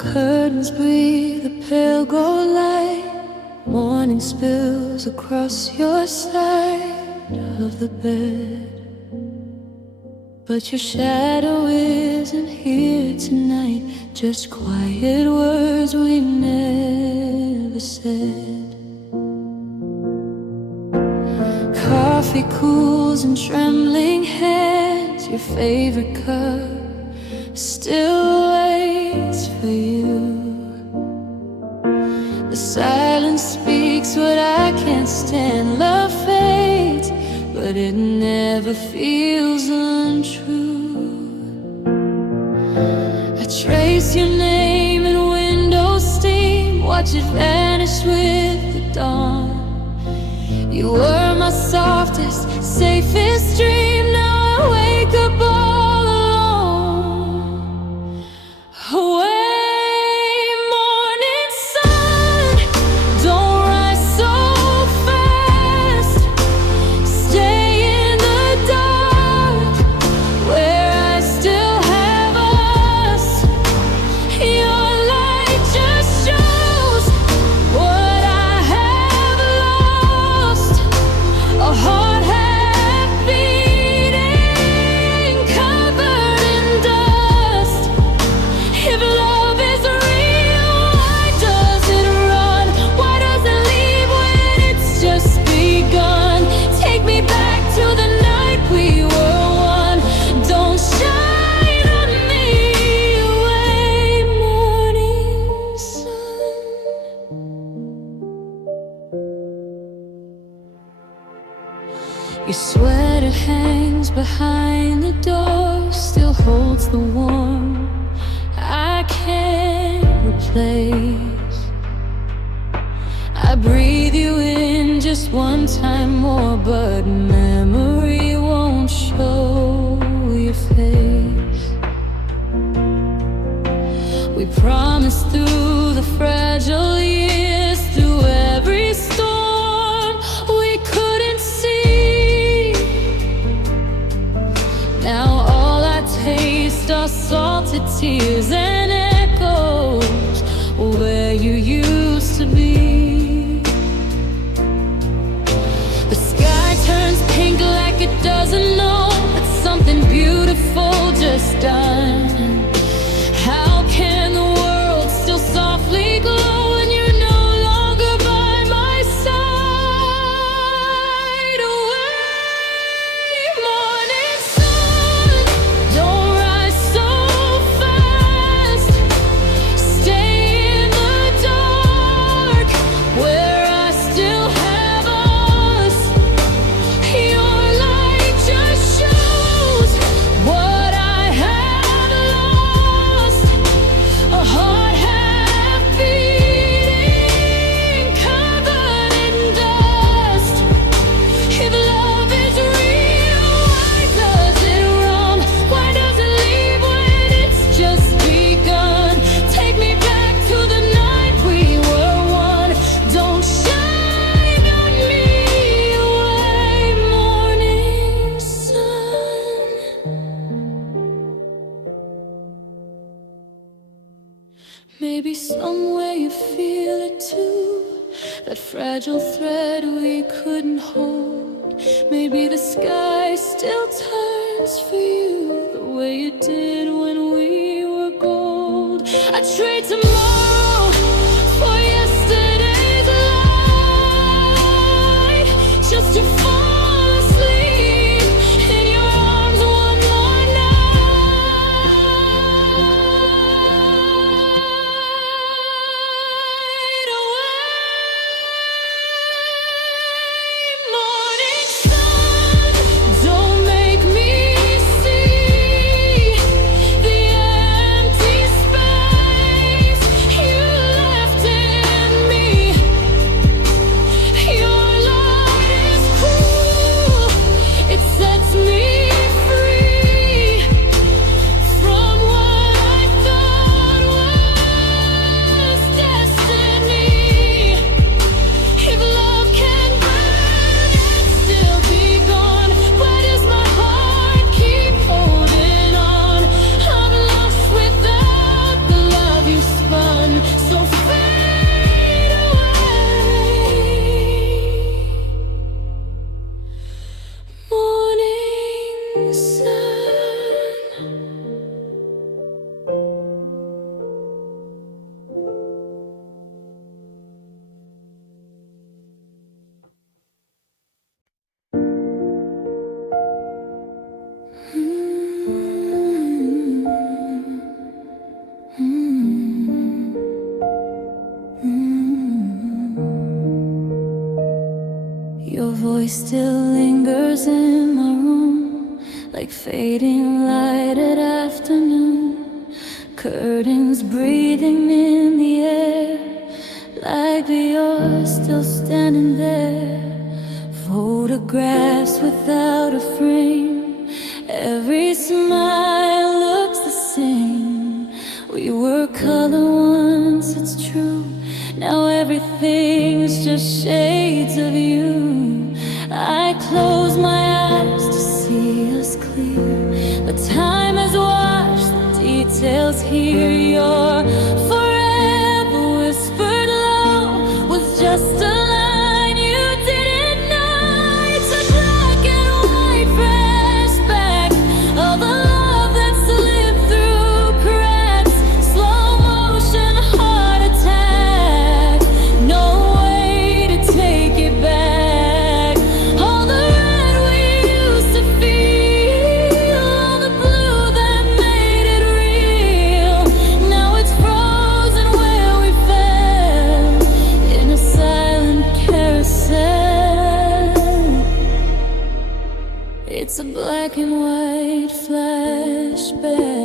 Curtains breathe a pale gold light. Morning spills across your side of the bed, but your shadow isn't here tonight. Just quiet words we never said. Coffee cools in trembling hands. Your favorite cup still waits for you. The silence speaks what I can't stand. Love fades, but it never feels untrue. I trace your name in window steam, watch it vanish with the dawn. You were my softest, safest dream. Now I wake up all alone. Away, morning sun, don't rise so fast. Stay in the dark, where I still have us. Your light just shows what I have lost. A heart half beating, covered in dust. If love is real, why does it run? Why does it leave when it's just begun? Take me back to the night we were one. Don't shine on me, away, morning sun. Your sweater hangs behind the door, still holds the warmth I can't replace. I breathe you in just one time more, but memory won't show your face. We promised through the fragile years, through every storm we couldn't see. Now all I taste are salted tears and echoes where you used to be. The sky turns pink like it doesn't know that something beautiful just done. How can the world still softly glow when you're no longer by my side? Away, morning sun, don't rise so fast. Stay in the dark, where I still have us. Your light just shows what I have lost. A heart half beating, covered in dust. If love is real, why does it run? Why does it leave when it's just begun? Take me back to the night we were one. Don't shine on me, away, morning sun. Maybe somewhere you feel it too, that fragile thread we couldn't hold. Maybe the sky still turns for you the way it did when we were gold. I trade tomorrow for yesterday's light, just to fall asleep in your arms one more night. Away, morning sun, don't make me see the empty space still lingers in my room, like fading light at afternoon. Curtains breathing in the air, like you're still standing there. Photographs without a frame, every smile looks the same. We were color once, it's true. Now everything's just shades of you. I close my eyes to see us clear, but time has washed the details here. Your forever whispered love was just a line you didn't know. It's a black and white flashback of a love that slipped through cracks. Slow motion heart attack, no way to take it back. All the red we used to feel, all the blue that made it real. Now it's frozen where we fell, in a silent carousel. It's a black and white flashback.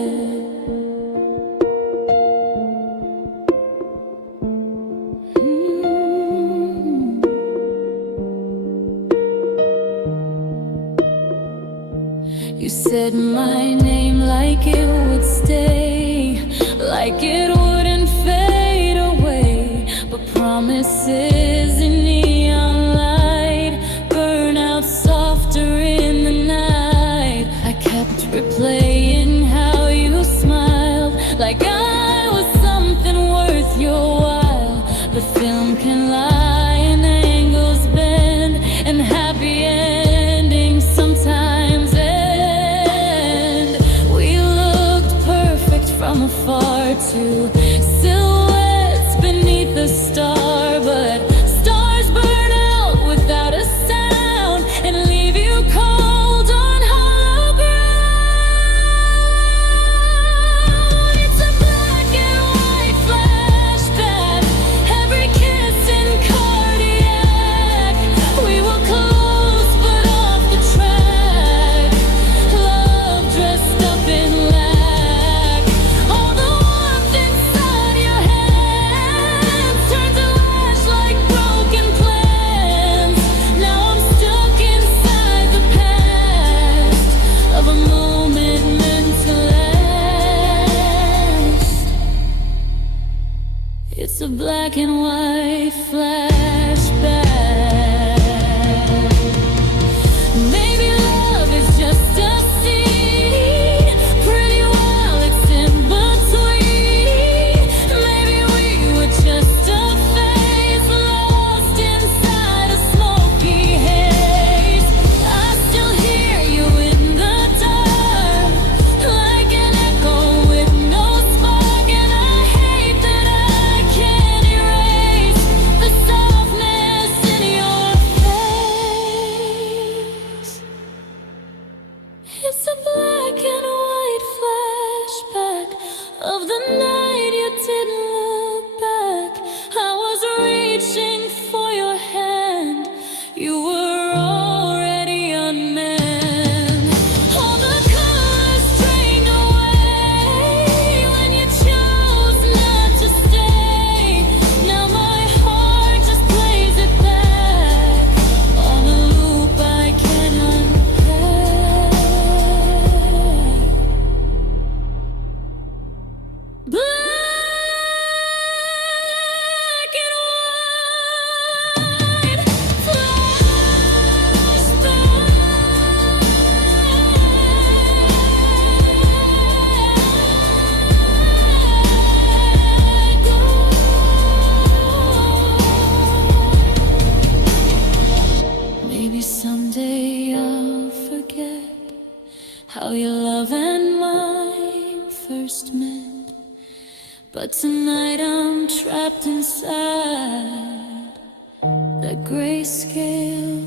You said my name like it would stay, like it wouldn't fade away. But promises in neon light burn out softer in the night. I kept replaying how you smiled, like I was something worth your while. But film can lie and angles bend, and happy endings sometimes end. We looked perfect from afar, too, silhouettes beneath the star. But stars burn out without a sound and leave you cold on hollow ground. It's a black and white flashback, every kiss in cardiac. We were close but off the track, love dressed up in lack. All the warmth inside your hands turned to ash like broken plans. Now I'm stuck inside the past of a moment meant to last. It's a black and white flashback. Maybe love is just a scene, pretty while it's in between. Maybe we were just a phase, lost inside a smoky haze. I still hear you in the dark, like an echo with no spark. And I hate that I can't erase the softness in your face. It's a black and white flashback of the night you didn't look back. I was reaching for your hand, you were already unmanned. All the colors drained away when you chose not to stay. Now my heart just plays it back on a loop I can't unpack. Black and white flashback. Maybe someday I'll forget how your love and mine first met. But tonight I'm trapped inside that grayscale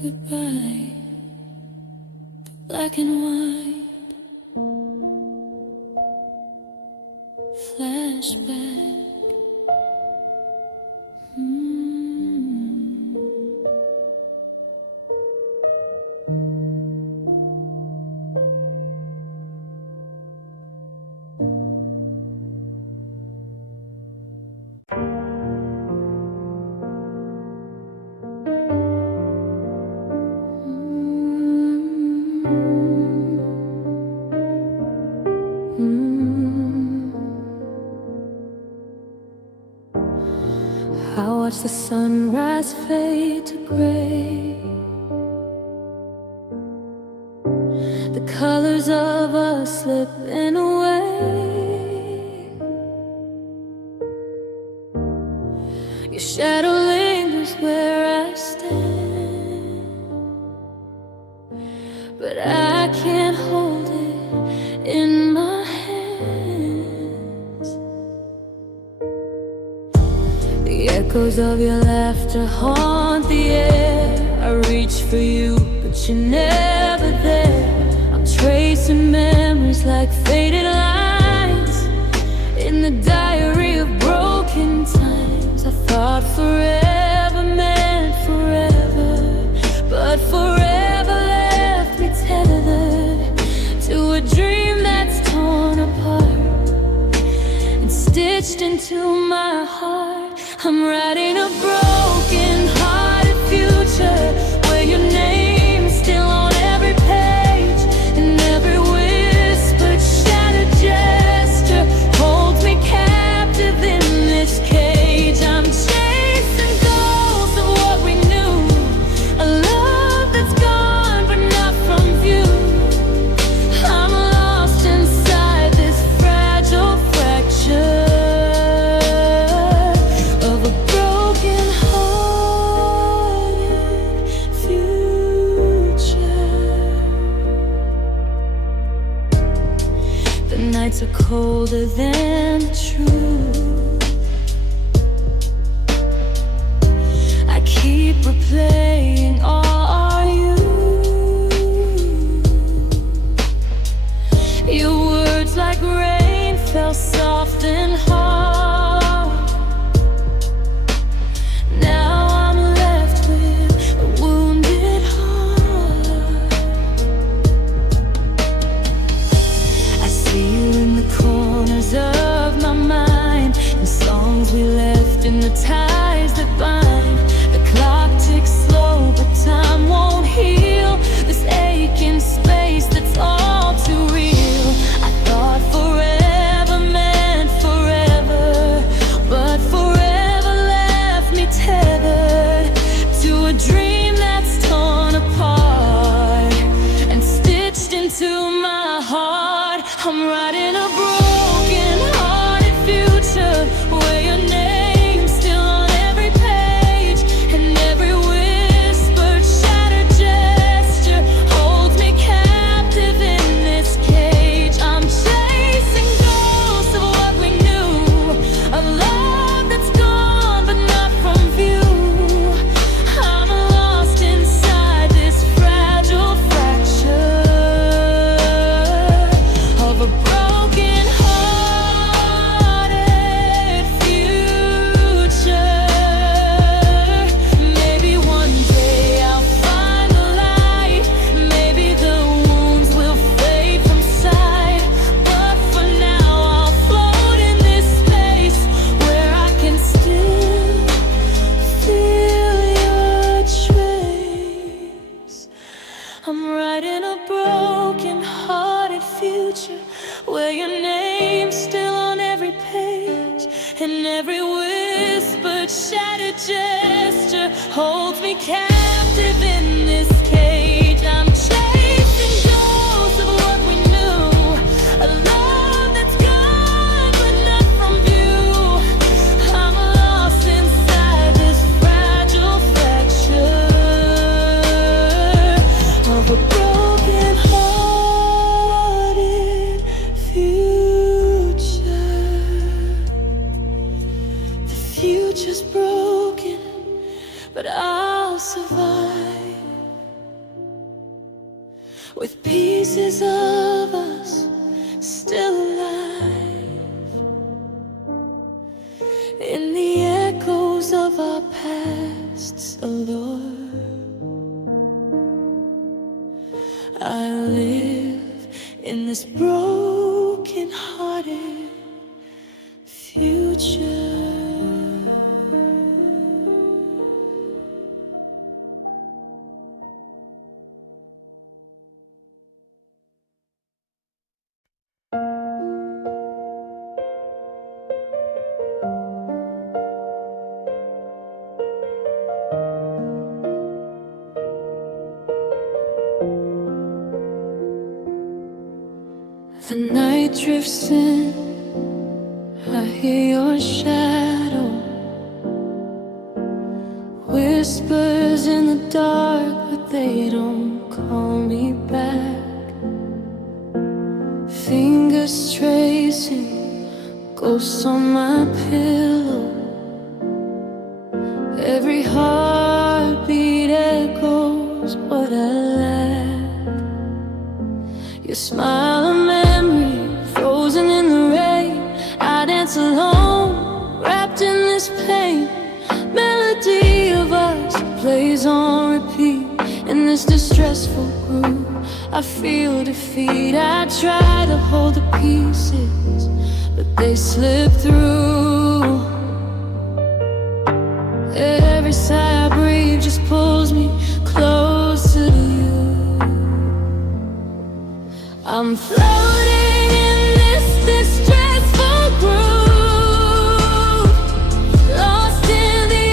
goodbye. Black and white flashback. I watch the sunrise fade to gray. The colors of us slipping away. Your shadow lingers where I stand, but I can't hold it in my hands. The echoes of your laughter haunt the air. I reach for you, but you're never there. I'm tracing memories like faded lines in the diary of broken times. I thought forever meant forever, but forever left me tethered to a dream that's torn apart and stitched into my heart. I'm writing a broken-hearted future where your name's still on every page, and every whispered, shattered gesture holds me captive in this cage. I'm chasing ghosts of what we knew, a love that's gone but not from view. I'm lost inside this fragile fracture of a broken-hearted future. The nights are colder than the truth. I keep replaying all you. Your words like rain fell soft and hard. Now I'm left with a wounded heart. I see you in the corners of my mind, and songs we left in the ties that bind. The clock ticks slow, but time won't heal this aching space that's all too real. I thought forever meant forever, but forever left me tethered to a dream that's torn apart and stitched into my heart. I'm writing a broken-hearted future where your name's still on every page, and every whispered, shattered gesture holds me captive in this cage. I'm chasing ghosts of what we knew, a love that's gone but not from view. I'm lost inside this fragile fracture of a broken-hearted future. Maybe one day I'll find the light. Maybe the wounds will fade from sight. But for now I'll float in this space where I can still feel your trace. I'm writing a broken-hearted future where your name's still on every page, and every whispered, shattered gesture holds me captive in this cage. I'm chasing ghosts of what we knew, a love that's gone but not from view. I'm lost inside this fragile fracture of a broken-hearted future. The future's broken, but I'll survive with pieces of us still alive in the echoes of our past's allure. I live in this broken-hearted future. drifts in, I hear your shadow, whispers in the dark, but they don't call me back. Fingers tracing ghosts on my pillow. Every heartbeat echoes what I lack. Your smile, a memory, frozen in the rain. I dance alone, wrapped in this pain. Melody of us plays on repeat in this distressful groove. I feel defeat. I try to hold the pieces, but they slip through. Every sigh I breathe just pulls me close to you. I'm floating in this distressful groove, lost in the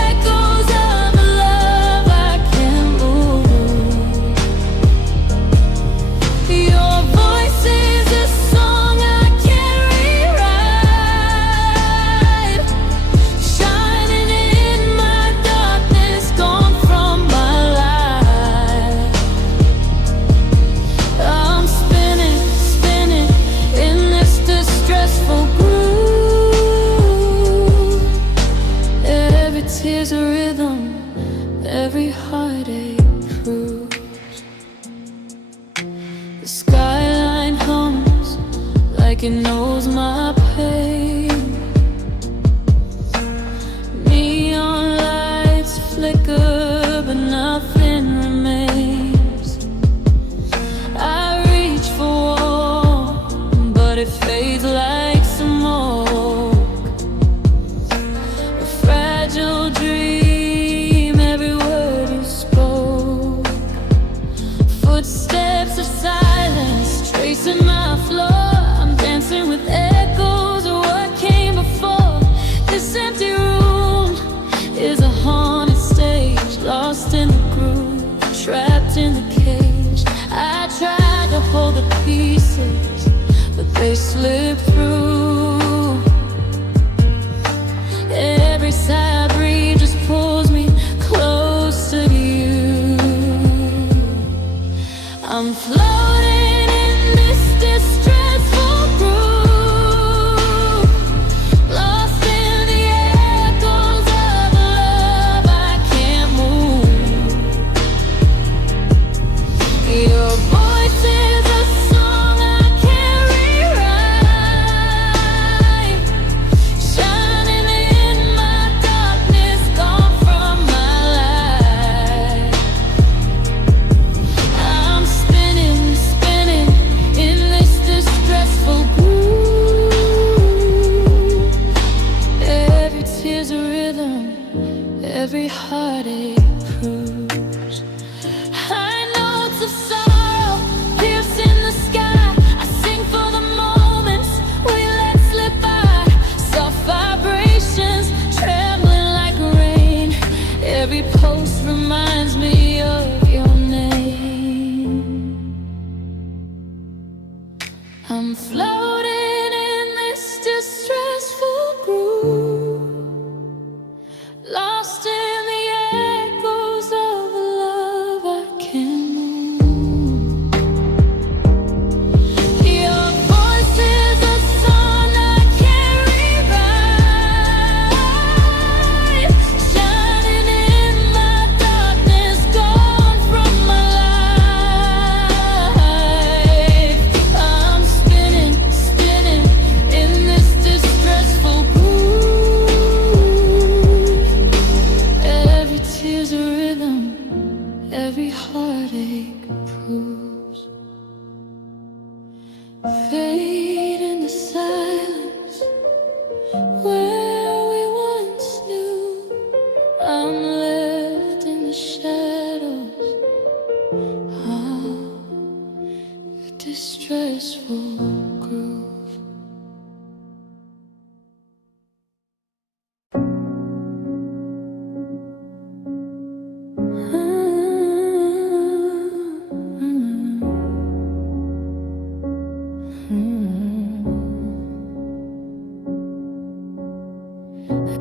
echoes of a love I can't move. Your voice is a song I can't rewrite, shining in my darkness, gone from my life. I'm spinning, spinning in this distressful groove. Every tear's a rhythm, every heartache proves. The skyline hums like it knows my pain. Neon lights flicker, but nothing remains. I reach for warmth, but it fades like smoke. A fragile dream, every word you spoke. Footsteps of silence tracing my floor. I'm dancing with echoes of what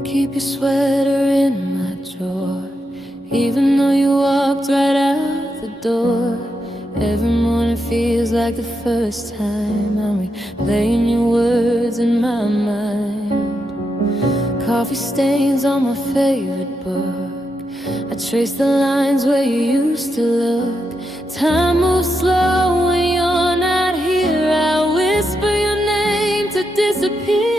Keep your sweater in my drawer, even though you walked right out the door. Every morning feels like the first time. I'm replaying your words in my mind. Coffee stains on my favorite book. I trace the lines where you used to look. Time moves slow when you're not here. I whisper your name to disappear.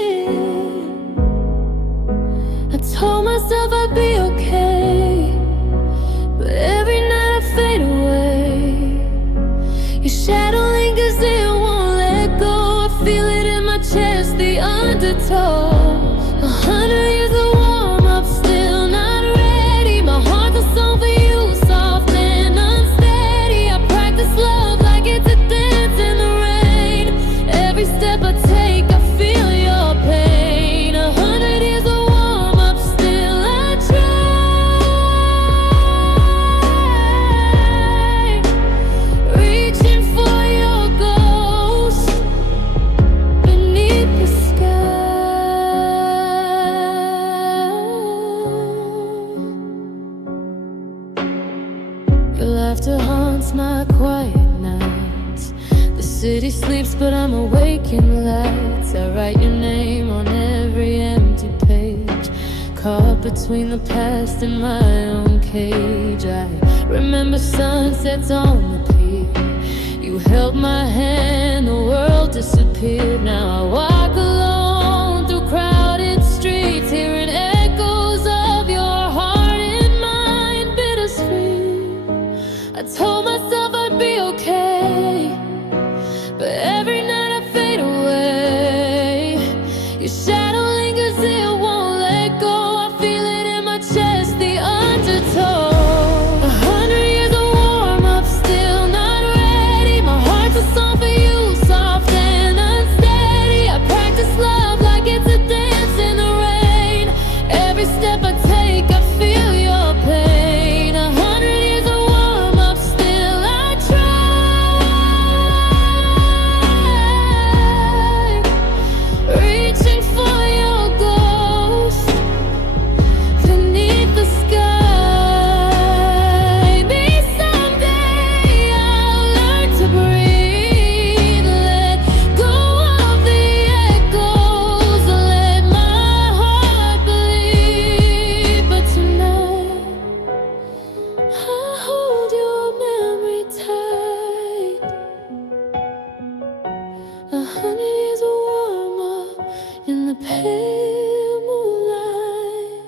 I told myself I'd be okay, but every night I fade away. Your shadow lingers, it won't let go. I feel it in my chest, the undertow. 100 years of warm up, still not ready. My heart's a song for you, soft and unsteady. I practice love like it's a dance in the rain. Every step I take, I feel your pain. 100 years of warm up, still I try. Reaching for your ghost beneath the sky. Your laughter haunts my quiet nights. The city sleeps, but I'm awake in lights. I write your name on every empty page, caught between the past and my own cage. I remember sunsets on the pier. You held my hand, the world disappeared. Now I walk alone through crowded streets, hearing echoes of your heart and mind, bittersweet. I told myself I'd be okay, but every night I fade away. Your shadow lingers, it won't let go. I feel it in my chest, the undertow. 100 years of warm up, still not ready. My heart's a song for you, soft and unsteady. I practice love like it's a dance in the rain. Every step I take, I feel your pain. 100 years of warm up, still I try. Reaching for your ghost beneath the sky. Maybe someday I'll learn to breathe. Let go of the echoes. Let my heart believe. But tonight I hold your memory tight. 100 years of warm up in the pale moonlight.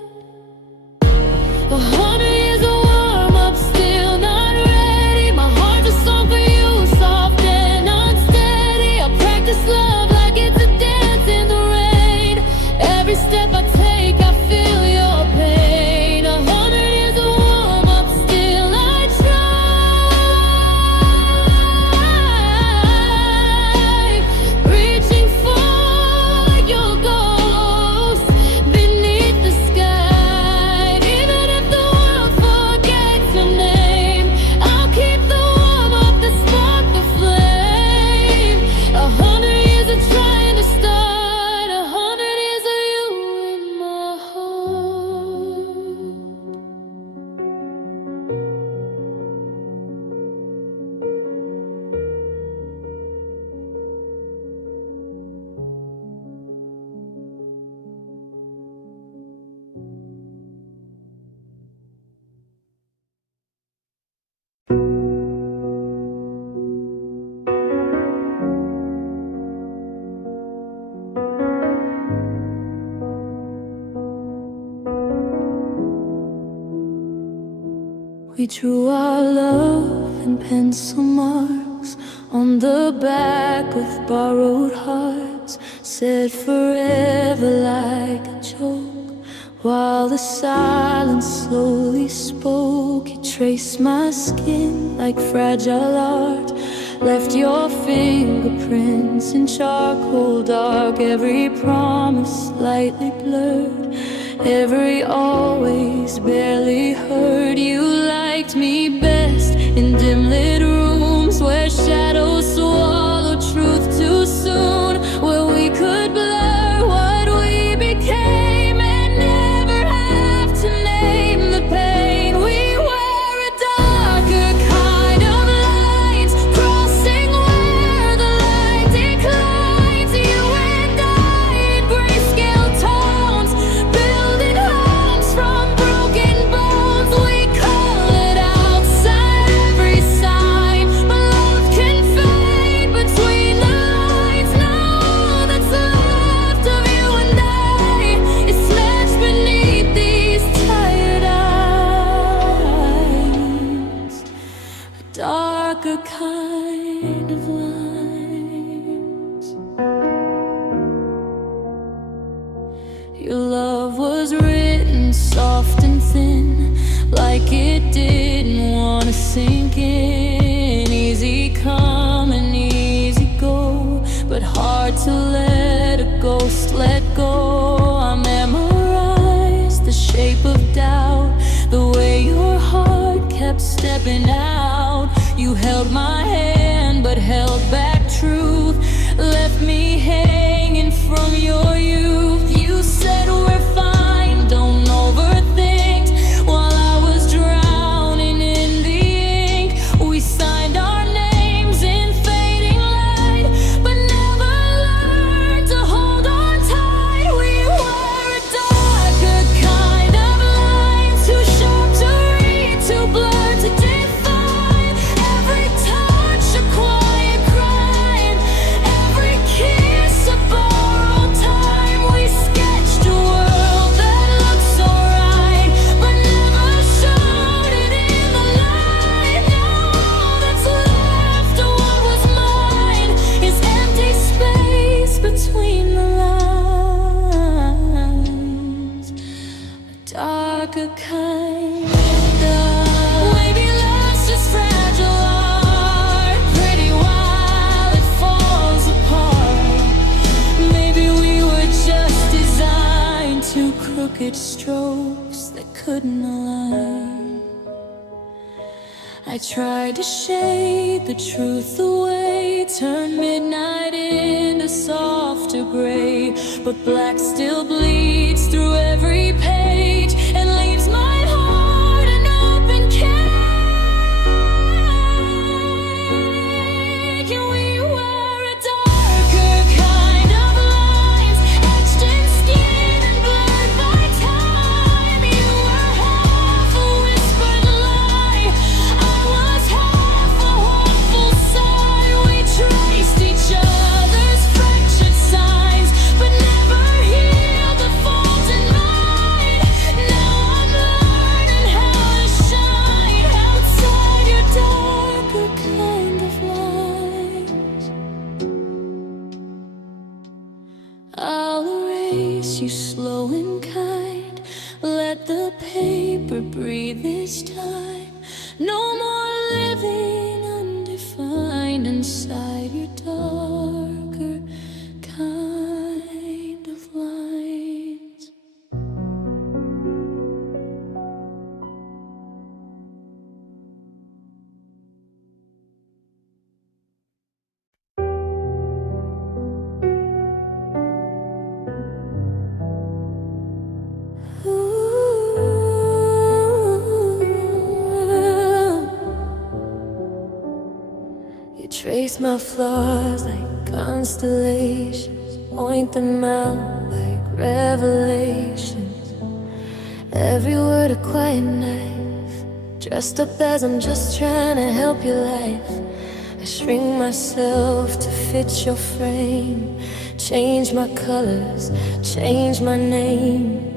100 years of warm up, still not ready. My heart's a song for you, soft and unsteady. I practice love like it's a dance in the rain. Every step I take, I feel your pain. 100 years of warm up, still I try. Reaching for your ghost beneath the sky. Even if the world forgets your name, I'll keep the warm up, the spark, the flame. 100 years of trying to start. 100 years of you in my heart. We drew our love in pencil marks on the back of borrowed hearts, said forever like a joke, while the silence slowly spoke. You traced my skin like fragile art, left your fingerprints in charcoal dark. Every promise slightly blurred, every always barely heard. You liked me best in dim lit rooms where shadows swallow truth too soon, where we could blur what we became and never Your love was written soft and thin, like it didn't wanna sink in. Easy come and easy go, but hard to let a ghost let go. I memorized the shape of doubt, the way your heart kept stepping out. You held my hand but held back truth, left me hanging from your youth. You said we're fine, don't overthink, while I was drowning in the ink. We signed our names in fading light, but never learned to hold on tight. We were a darker kind of line, too sharp to read, too blurred to define. Every touch a quiet crime, every kiss a borrowed time. We sketched a world that looked so right, but never showed it in the light. Now all that's left of what was mine is empty space between the lines. A darker kind of, maybe love's just fragile art, pretty while it falls apart. Maybe we were just designed to crooked strokes that couldn't align. I tried to shade the truth away, turn midnight into softer gray, but black still bleeds through every page and leaves my heart an open cage. We were a darker kind of lines, etched in skin and blurred by time. You were half a whispered lie, I was half a hopeful sigh. We traced each other's fractured signs, but never healed the fault in mine. Now I'm learning how to shine outside your darker kind of lines. I'll erase you slow and kind, let the paper breathe this time. No more living undefined inside your darker kind of lines. You trace my flaws like constellations, point them out like revelations. Every word a quiet knife, dressed up as I'm just trying to help your life. I shrink myself to fit your frame, change my colors, change my name.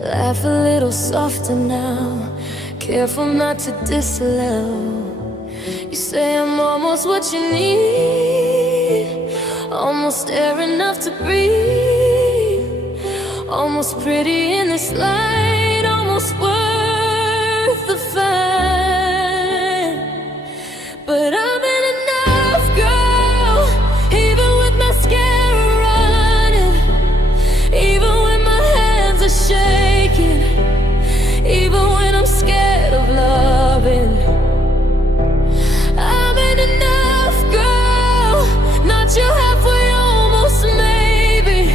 Laugh a little softer now, careful not to disallow. You say I'm almost what you need, almost air enough to breathe, almost pretty in this light, almost worth the fight. But I've been enough, girl, even with mascara running, even when my hands are shaking, even when I'm scared of loving. I've been enough, girl, not you halfway, almost maybe.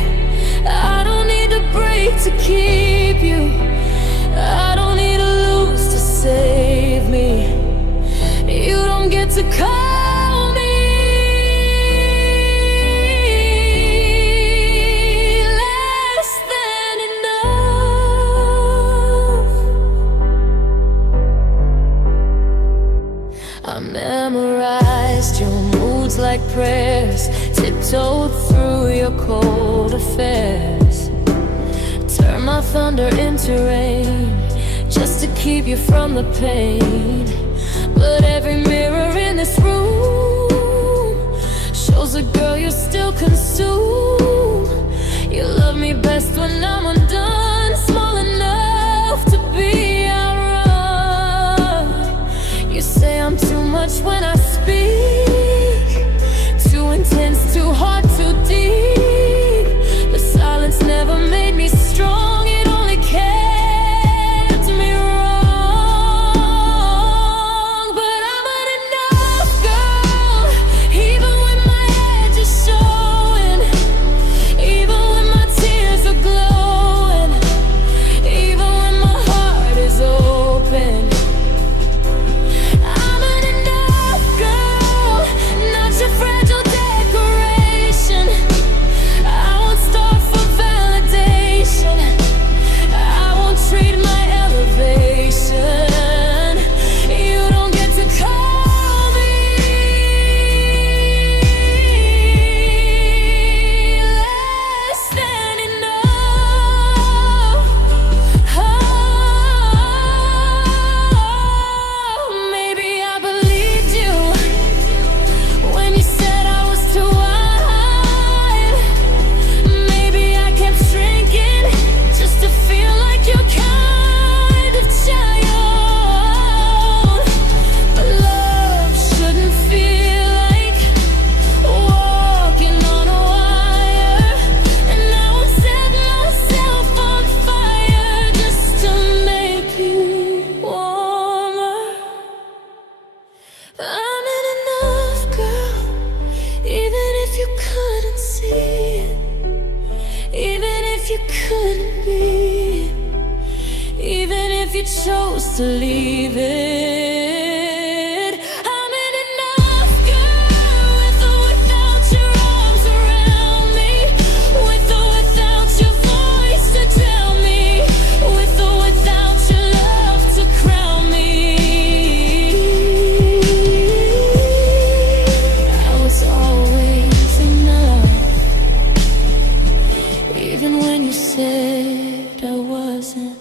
I don't need to break to keep you, I don't need to lose to save me. You don't get to call me less than enough. I memorized your moods like prayers, tiptoed through your cold affairs, turn my thunder into rain, just to keep you from the pain. But every mirror in this room shows a girl you're still consumed. You love me best when much when I speak. Too intense, too hard, too deep. The silence never made me strong. It only kept me wrong. But I'm an enough girl, even when my edge is showing, even when my tears are glowing, even when my heart is open. I'm an enough girl, not your fragile decoration. I won't start for validation. I won't trade my elevation. You don't get to call me less than enough. Oh, maybe I believed you when you said I was too wide. Maybe I kept shrinking just to feel like your kind of child. But love shouldn't feel like walking on a wire. And I won't set myself on fire just to make you warmer. I'm an enough girl, even if you couldn't see it, even if you couldn't be it, even if you chose to leave it. I'm an enough girl, with or without your arms around me, with or without your voice to tell me, with or without your love to crown me. I was always enough, even when you said I wasn't.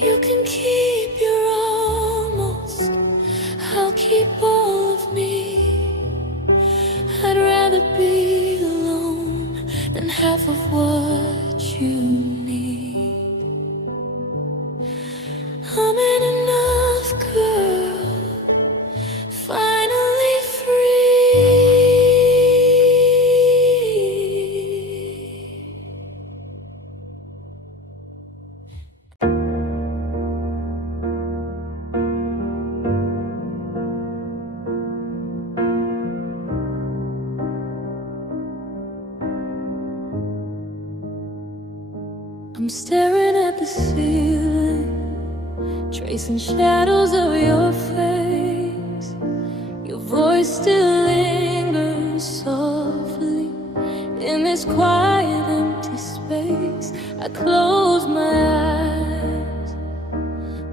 You can keep your almost, I'll keep all of me. I'd rather be alone than half of what you need. I'm an enough girl, finally free. I'm staring at the ceiling, tracing shadows of your face. Your voice still lingers softly in this quiet, empty space. I close my eyes,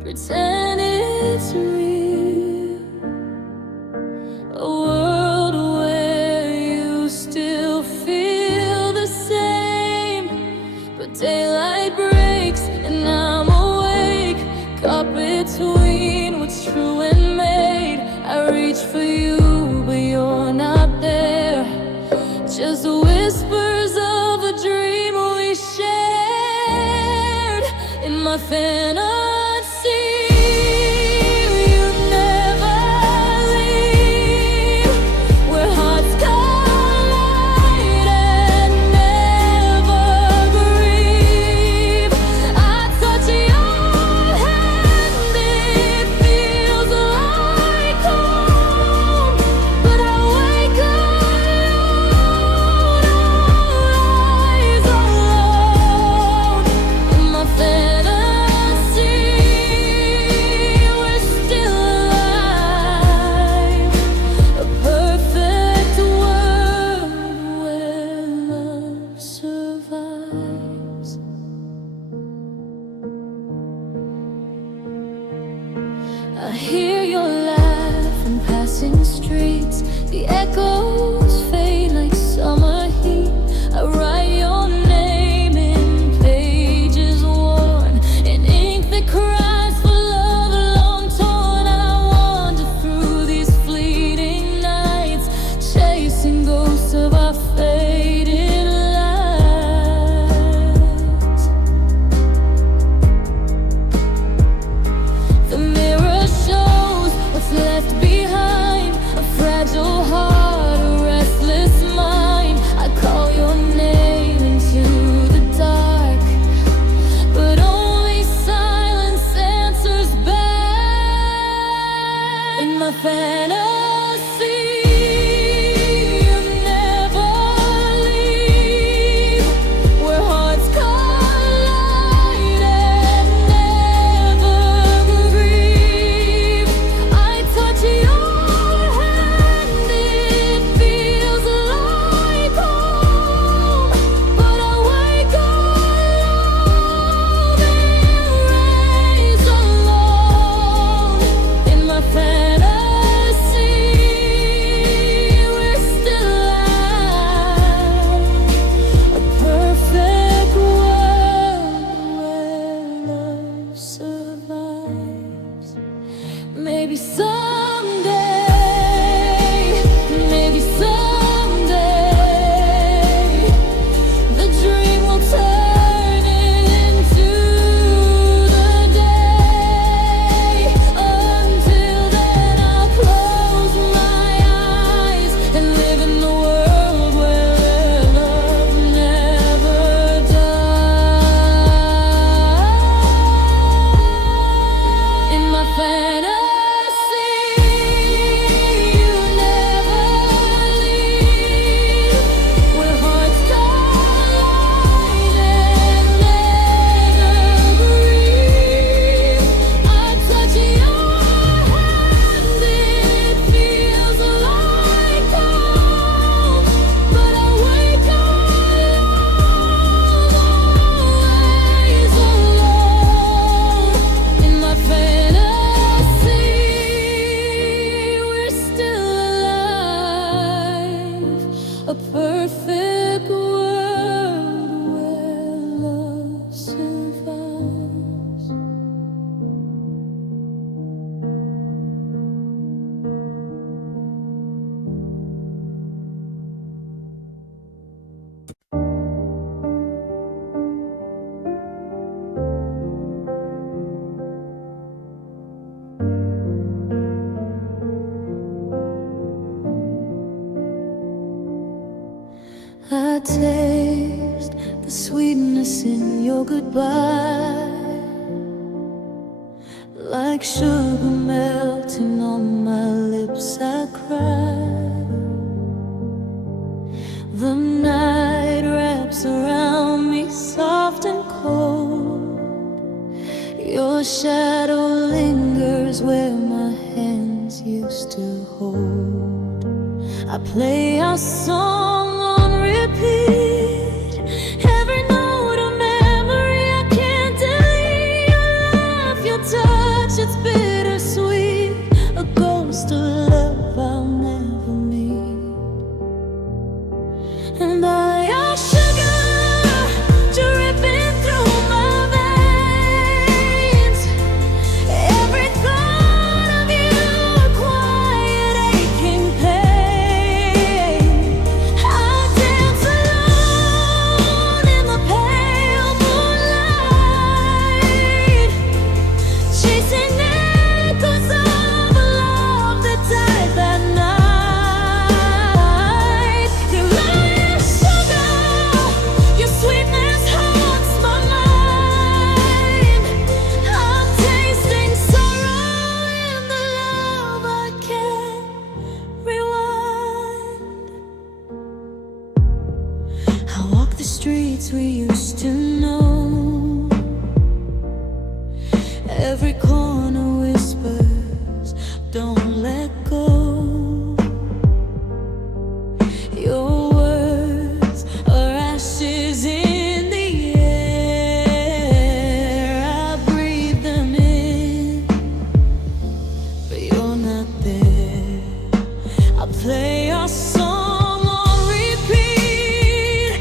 pretend it's real. A world where you still feel the same, but daylight breaks and I'm awake, caught between what's true and made. I reach for you, but you're not there. Just whispers of a dream we shared in my fantasy. You never leave, where hearts collide and never grieve. I touch your hand, it feels like home, but I wake up alone, eyes alone in my fantasy. We're still alive, a perfect world where love survives. I hear your laugh in passing streets. The echoes fade like summer heat. I write your name in pages worn, in ink that cries for love long torn. I wander through these fleeting nights, chasing ghosts of our faded lives. The mirror shows what's left sweetness in your goodbye, like sugar melting on my lips. I cry. The night wraps around me soft and cold. Your shadow lingers where my hands used to hold. I play our song on repeat, every note a memory I can't delete. Your laugh, your touch, it's bittersweet, a ghost of love I'll never meet. And our sugar dripping through my veins. Every thought of you, a quiet aching pain. I dance alone in the pale moonlight, chasing echoes of a love that died that night. Your sugar, your sweetness haunts my mind. I'm tasting sorrow in the love I can't rewind. I walk the streets we used to know. Every corner whispers, don't let go. Your words are ashes in the air. I breathe them in, but you're not there. I play our song on repeat,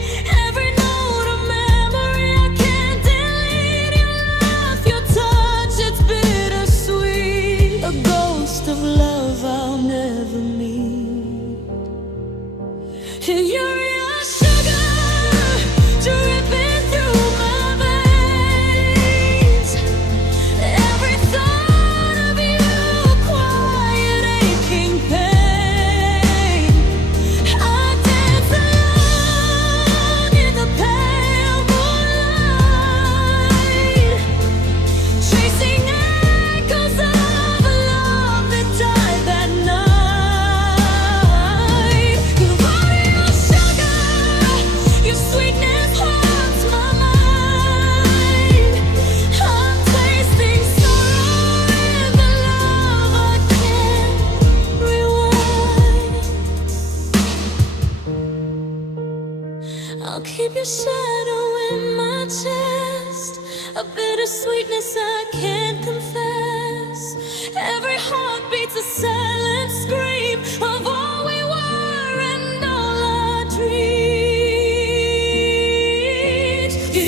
every note a memory I can't delete. Your laugh, your touch, it's bittersweet, a ghost of love I'll never meet. And you're your sugar dripping through my veins. Every thought of you, a quiet aching pain. I dance alone in the pale moonlight, chasing echoes of a love that died that night. Your sugar, your sweetness haunts my mind. I'm tasting sorrow in the love I can't rewind. I'll keep your shadow in my chest, a bitter sweetness I can't confess. Every heart beats a silent scream of all we were and all our dreams.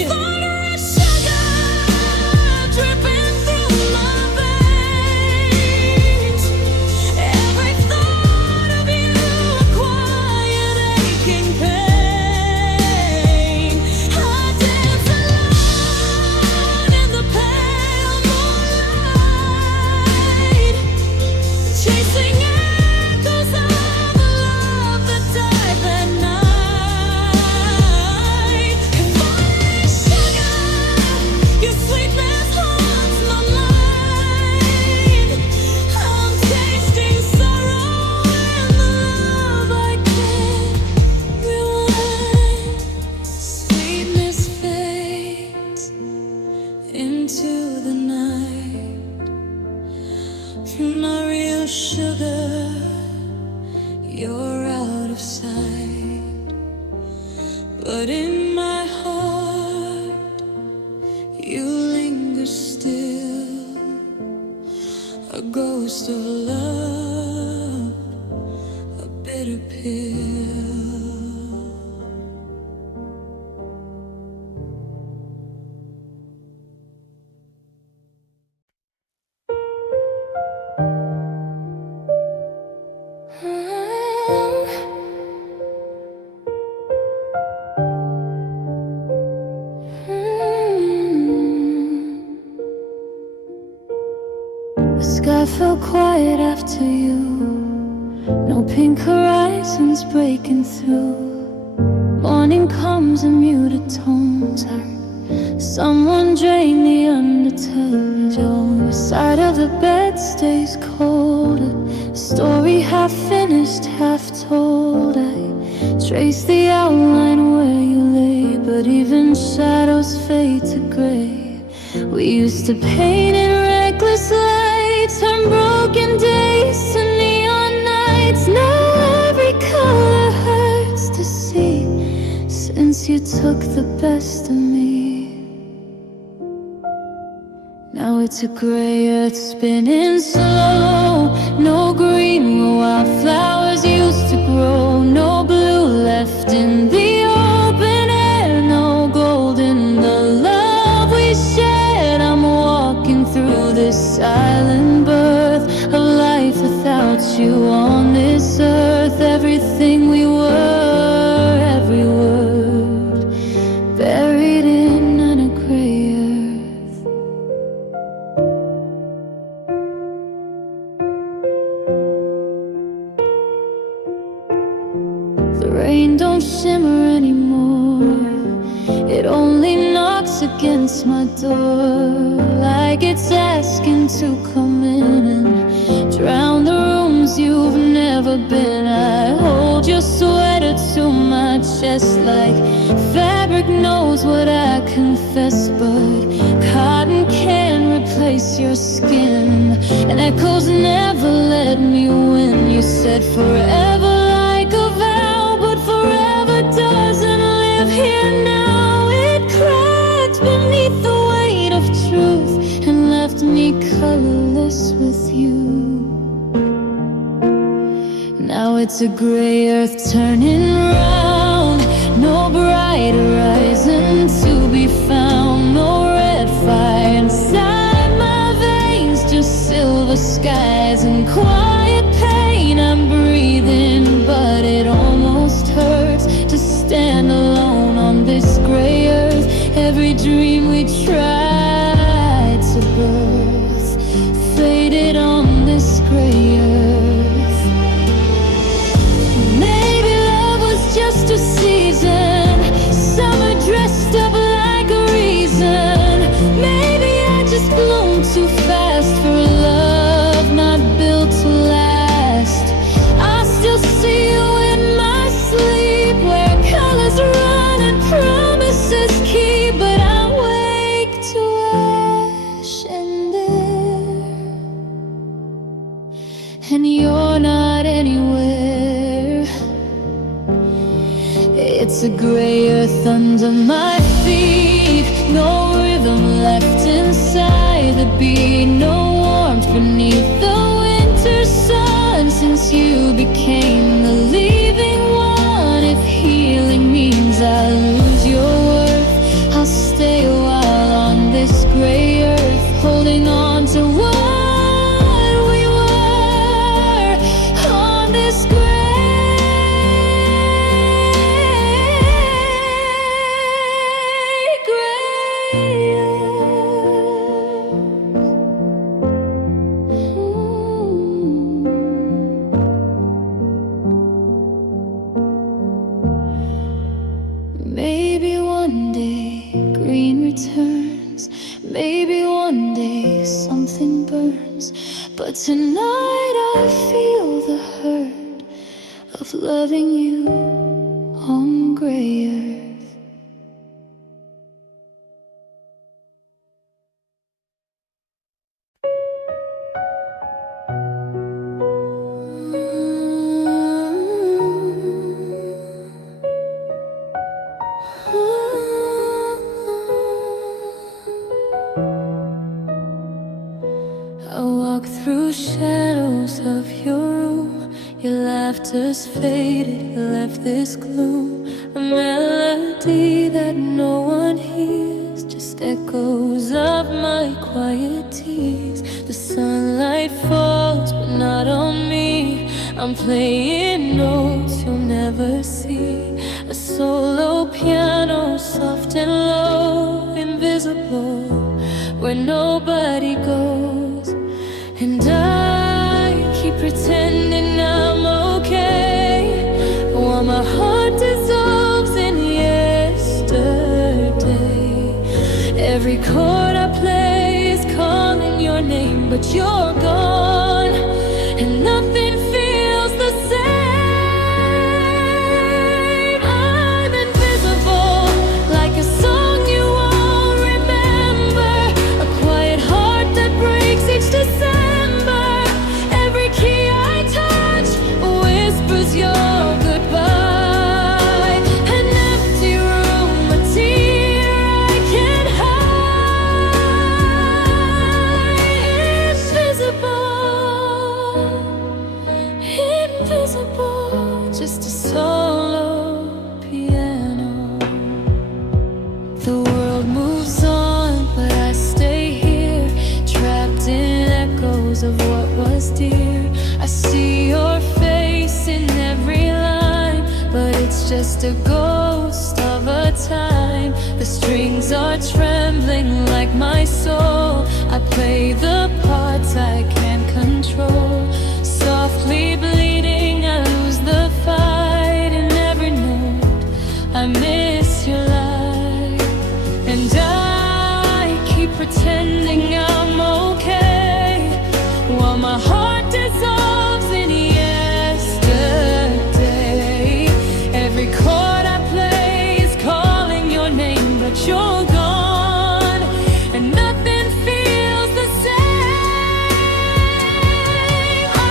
Fire sugar dripping through my veins. Every thought of you, a quiet aching pain. I dance alone in the pale moonlight, chasing echoes of a love that died that night. And my sugar, your sweetness haunts my mind. I'm tasting sorrow in the love I can't rewind. Sweetness fades into the night. You're not real sugar, you're out of sight. But in my heart, you linger still, a ghost of love, a bitter pill. The sky fell quiet after you. No pink horizons breaking through. Morning comes in muted tone. bones hurt. Someone drained the undertow. Your side of the bed stays colder. Story half finished, half told. I trace the outline where you lay, but even shadows fade to gray. We used to paint in reckless light, turn broken days to neon nights. Now every color hurts to see, since you took the best of me. Now it's a gray earth spinning slow. No green where wildflowers used to grow. No blue left in the open air. No gold in the love we shared. I'm walking through this silent birth of life without you on this earth. Everything we were, every word, buried in a gray earth. The rain don't shimmer anymore. It only knocks against my door, like it's asking to come in and drown the rooms you've never been. I hold your sweater to my chest like fabric knows what I confess, but cotton can't replace your skin, and echoes never let me win. You said forever like a vow, but forever doesn't live here now. It cracked beneath the weight of truth and left me colorless with you. Now it's a gray earth turning round. No bright horizon to be found. No red fire inside my veins, just silver skies and quiet pain. I'm breathing, but it almost hurts to stand alone on this gray earth. Every dream we tried to birth faded on this gray earth. Maybe love was just a season, summer dressed up like a reason. Maybe I just bloomed too fast for love not built to last. I still see you in my sleep, where colors run and promises keep, but I wake to ash and air, and you're not anywhere. It's a gray earth under my feet. No rhythm left inside the beat. No warmth beneath the winter sun, since you became the leaving one. If healing means I lose your worth, I'll stay a while on this gray earth, holding on to what we were on this gray earth. Maybe one day green returns. Maybe one day something burns. But tonight I feel the hurt of loving you on gray earth. I walk through shadows of your room. Your laughter's faded, you left this gloom. A melody that no one hears, just echoes of my quiet tears. The sunlight falls, but not on me. I'm playing notes you'll never see. A solo piano, soft and low, invisible, where nobody goes. And I keep pretending I'm okay, while my heart dissolves in yesterday. Every chord I play is calling your name, but you're gone, and nothing feels the same. I'm invisible, like a song you won't remember, a quiet heart that breaks each December. Every key I touch whispers your goodbye. An empty room, a tear I can't hide. Invisible, just a solo piano. The world moves on, but I stay here, trapped in echoes of what was dear. I see your face in every line, but it's just a ghost of a time. The strings are trembling like my soul. I play the parts I can't control. Softly bleeding, I lose the fight in every note. I miss your light, and I keep pretending I'm okay, while my heart dissolves in yesterday. Every chord I play is calling your name, but you're gone, and nothing feels the same.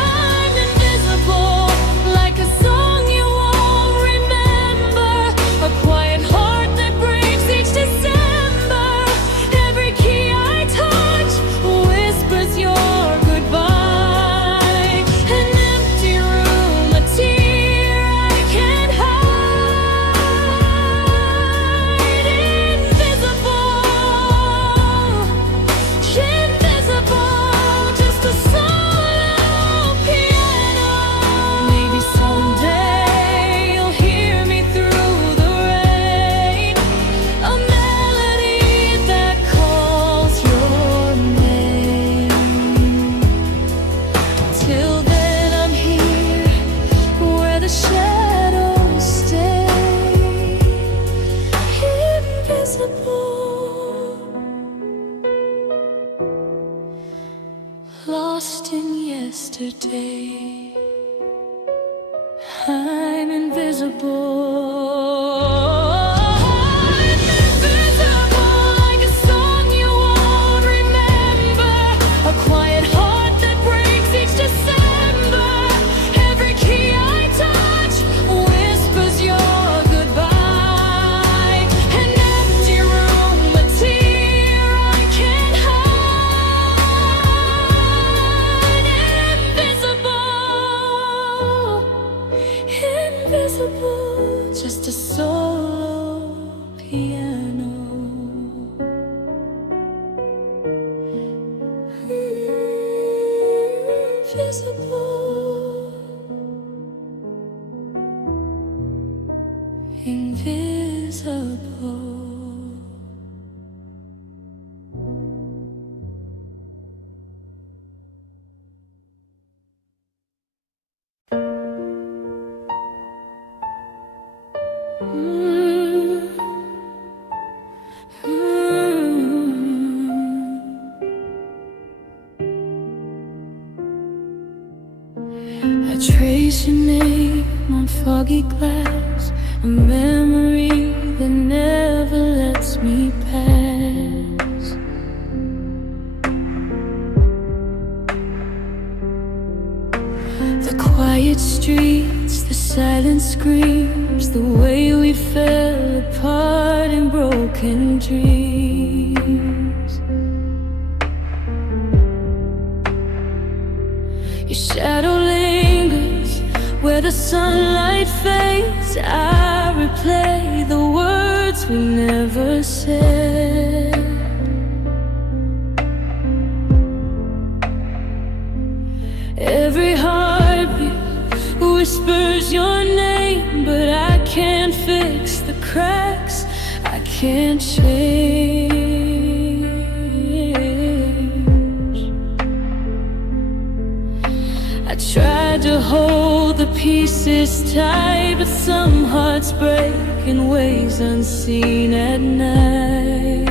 I'm invisible, like a song you won't remember, a quiet heart that breaks each December. Every key I touch whispers your goodbye. An empty room, a tear I can't hide. Invisible, just a solo piano. Maybe someday you'll hear me through the rain, a melody that calls your name. Till then I'm here, where the shadows stay, invisible, lost in yesterday. I'm invisible. I'm invisible, like a song you won't remember, a quiet heart that breaks each December. Every key I touch whispers your goodbye. An empty room, a tear I can't hide. Invisible, just a solo piano. Invisible. I trace your name on foggy glass, a memory that never lets me pass. The quiet streets, the silent screams, the way we fell apart in broken dreams. Your shadow lingers where the sunlight fades. I replay the words we never said. Every heartbeat whispers your name, but I can't fix the cracks I can't change. I tried to hold the pieces tight, but some hearts break in ways unseen at night.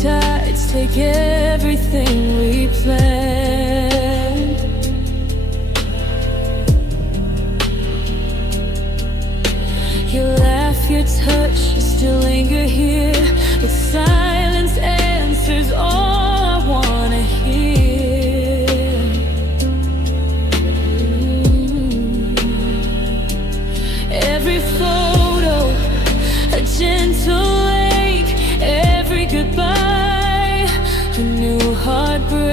tides take everything we planned. Your laugh, your touch, you still linger here, but silence answers all I wanna hear. Every photo, a gentle ache, every goodbye, a new heartbreak.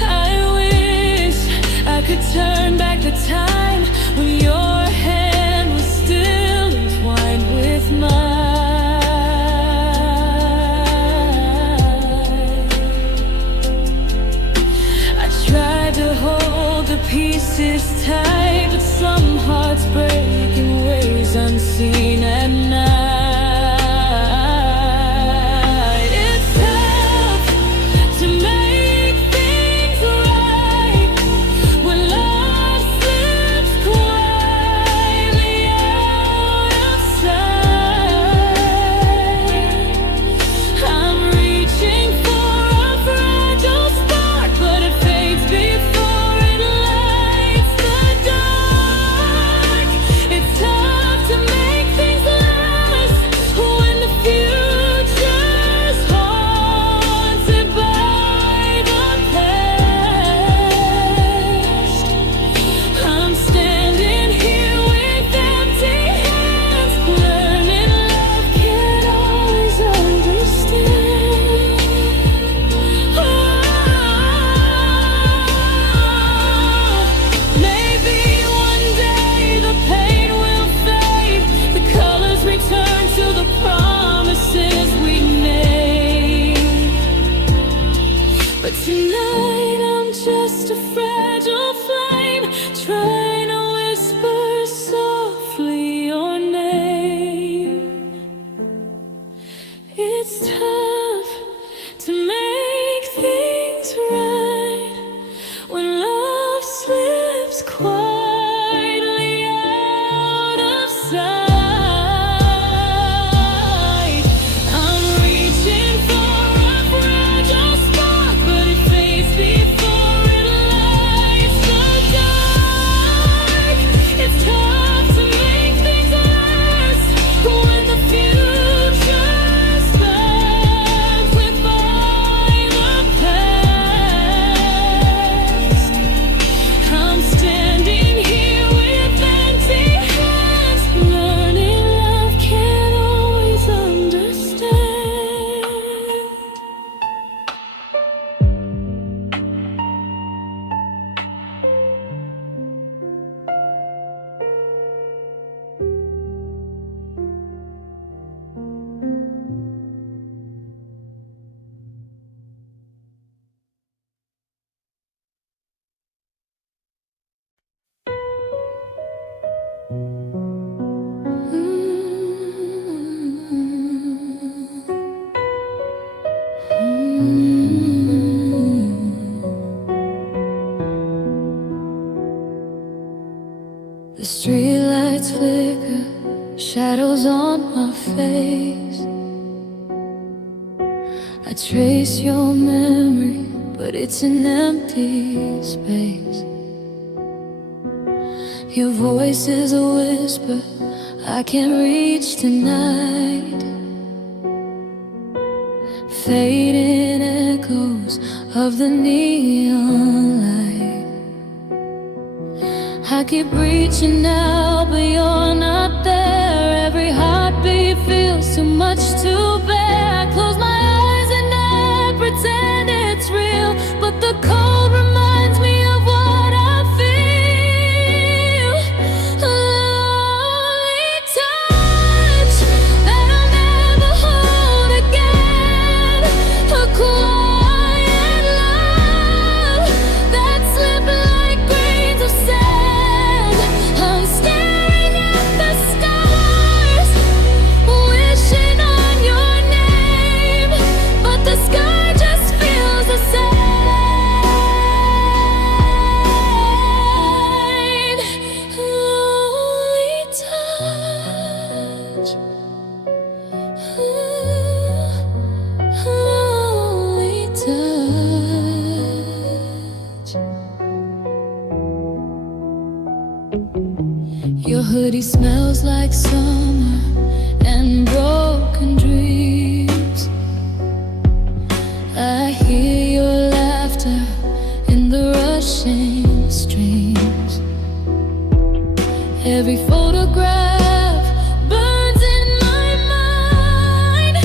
I wish I could turn back the time when your hand was still entwined with mine. I tried to hold the pieces tight, but some hearts break in ways unseen at night. It's tough to make things right when love slips quietly out of sight. I'm reaching for a fragile spark, but it fades before it lights the dark. It's tough to make things last when the future's haunted by the past. I'm standing here with empty hands, learning love can't always understand. Maybe one day the pain will fade, the colors return to the promises we made. But tonight I'm just a fragile flame, trying to whisper softly your name. It's tough to make things right when love slips quietly out of sight. I'm reaching for a fragile spark, but it fades before it lights the dark. It's tough to make things last when the future's back with by the past. I'm standing here with empty hands, learning love can't always understand. The streetlights flicker, shadows on my face. I trace your memory, but it's an empty space. Your voice is a whisper I can't reach tonight. Fading echoes of the neon light. I keep reaching out, but you're not there. Every heartbeat feels too much to bear. I close my eyes and I pretend it's real, but the cold reminds me of what I feel. A lonely touch that I'll never hold again. A quiet love that slipped like grains of sand. I'm staring hoodie smells like summer and broken dreams. I hear your laughter in the rushing streams. Every photograph burns in my mind,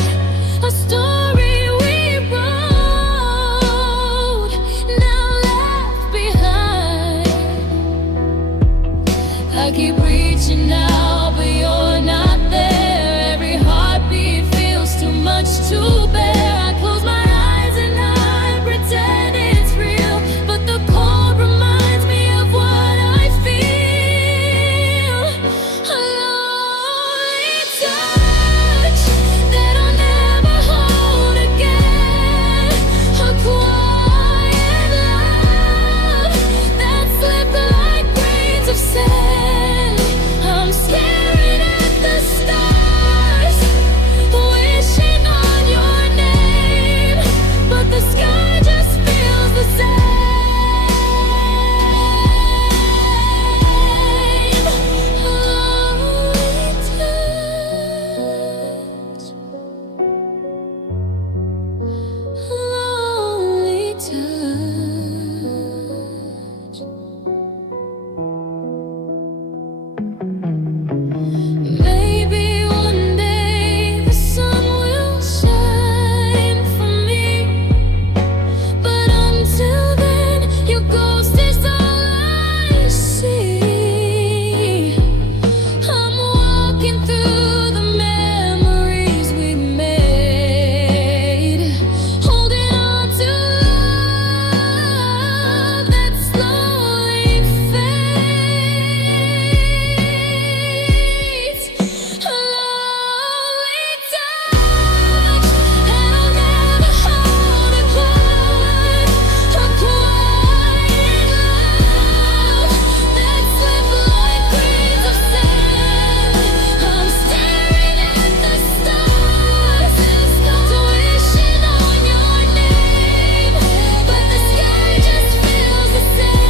a story we wrote, now left behind. I keep reaching out, but you're not there. Every heartbeat feels too much to bear. I close my eyes and I pretend it's real, but the cold reminds me of what I feel. A lonely touch that I'll never hold again. A quiet love that slipped like grains of sand. I'm staring at the stars, wishing on your name, but the sky just feels the same. Lonely touch, lonely touch. Maybe one day the sun will shine for me, but until then, your ghost is all I see. I'm walking through the memories we made, holding on to love that slowly fades. A lonely touch, and I'll never hold a cloud. A quiet love that slipped like grains of sand. I'm staring at the stars, wishing on your name, but the sky just feels the same.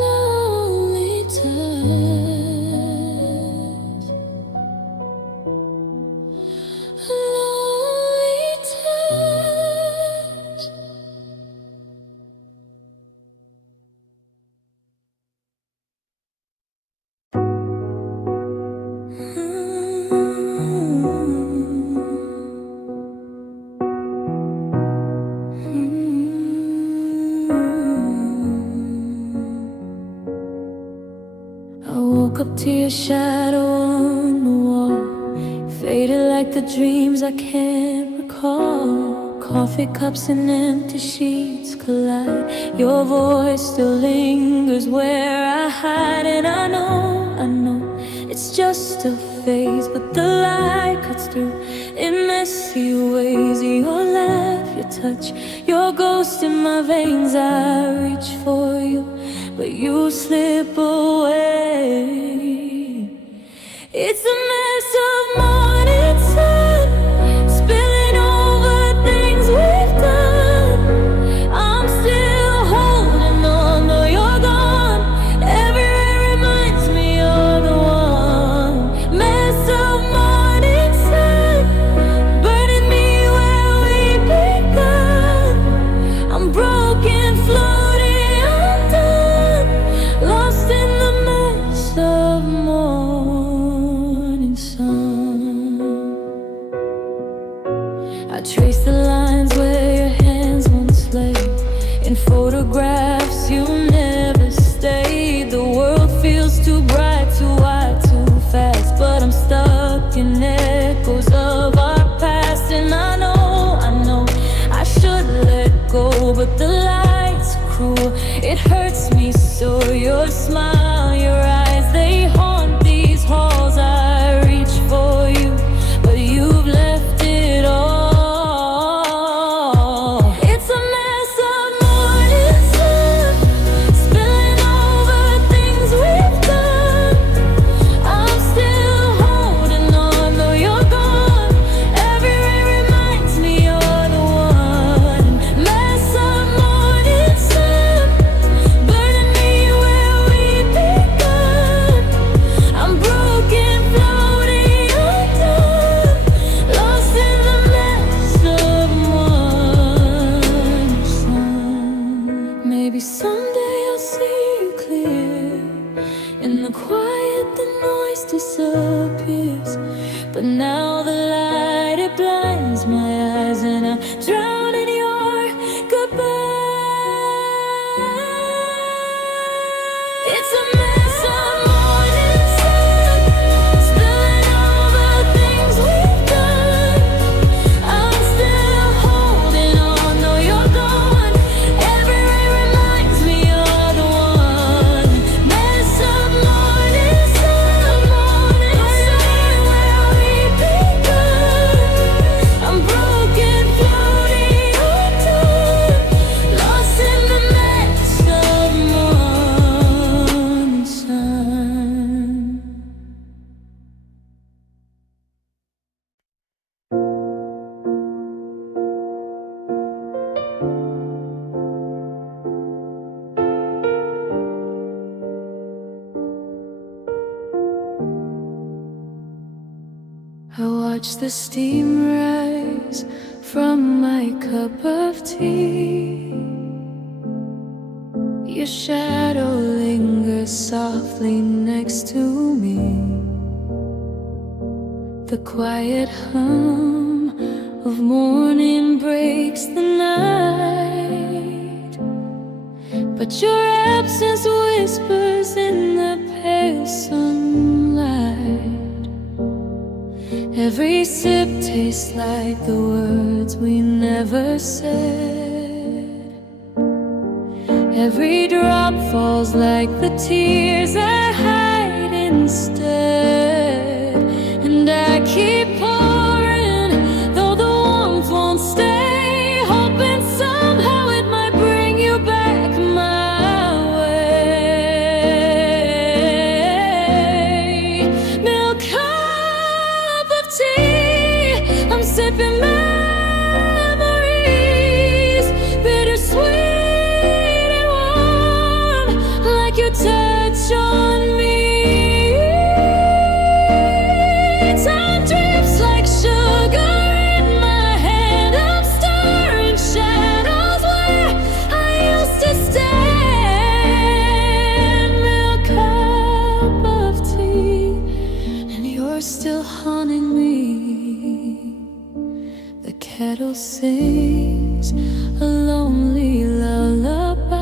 Lonely touch, lonely touch, lonely touch. I woke up to your shadow on the wall, faded like the dreams I can't recall. Coffee cups and empty sheets collide. Your voice still lingers where I hide, and I know it's just a phase, but the light cuts through in messy ways. Your laugh, your touch, your ghost in my veins. I reach for you, but you slip away. It's a mess of morning sun spilling over things we've done. I'm still holding on, though you're gone. Every ray reminds me you're the one. Mess of morning sun burning me where we begun. I'm broken, floating undone, lost in the mess of morning sun. I trace the lines where your hands once lay. In photographs you never stayed. The world feels too bright, too wide, too fast, but I'm stuck in echoes of our past. And I know I should let go, but the lights are cruel. It hurts me so. Your smile, your eyes, they haunt these halls. I reach for you, but you've left it all. It's a mess of morning sun spilling over things we've done. I'm still holding on, though you're gone. watch the steam rise from my cup of tea. Your shadow lingers softly next to me. The quiet hum of morning breaks the night, but your absence whispers in the pale sunlight. Every sip tastes like the words we never said. Every drop falls like the tears I hide instead. And I keep pouring, though the warmth won't stay, hoping somehow it might bring you back my way. Milk cup of tea, I'm sipping memories, bittersweet and warm, like your touch on me. Time drips like sugar in my hand. I'm staring shadows where I used to stand. Milk cup of tea, and you're still haunting me. The kettle sings a lonely lullaby.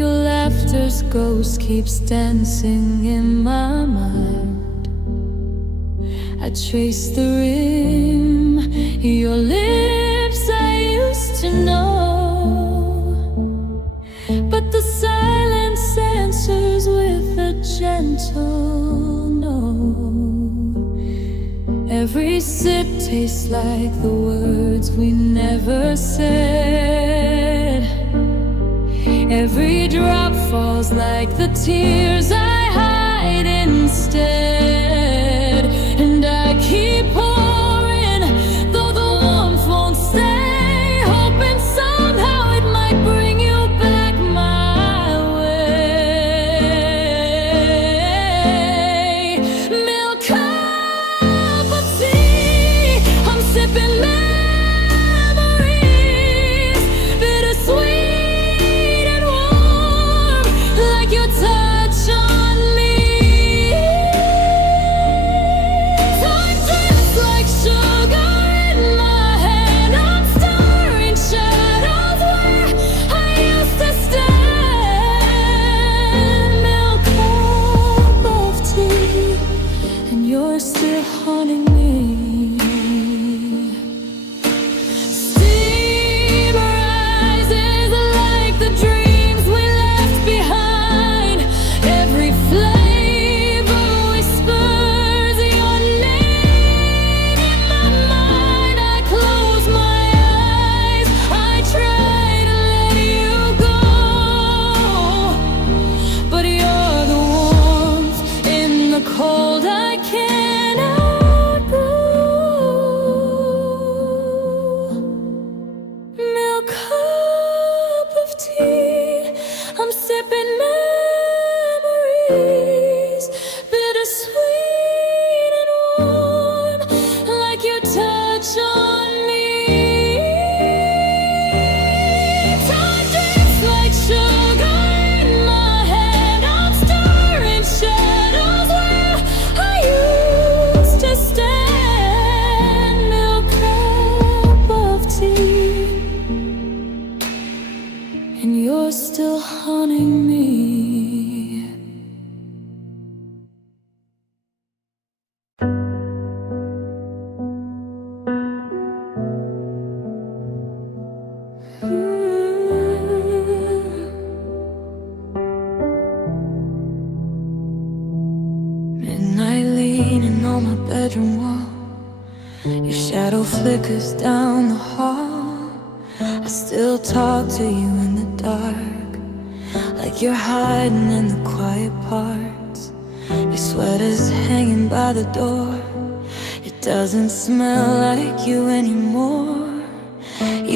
Your laughter's ghost keeps dancing in my mind. I trace the rim, your lips I used to know, but the silence answers with a gentle no. Every sip tastes like the words we never said. Every drop falls like the tears I hide instead. And I keep pouring, though the warmth won't stay, hoping somehow it might bring you back my way. Milk cup of tea, I'm sipping memories, bittersweet and warm, like your touch on me. Time drips like sugar in my hand. I'm staring shadows where I used to stand. Milk cup of tea, and you're still haunting me. Steam rises like the dreams we left behind. Every flavor whispers your name in my mind. I close my eyes, I try to let you go, but you're the warmth in the cold I cannot brew. Milk cup of tea, I'm sipping memories, bittersweet and warm, like your touch on me. Time drips like sugar in my hand. I'm staring shadows where I used to stand. Milk cup of tea, and you're still haunting me. Midnight leaning on my bedroom wall, your shadow flickers down the hall. I still talk to you in the dark, like you're hiding in the quiet parts. Your sweater's hanging by the door. It doesn't smell like you anymore.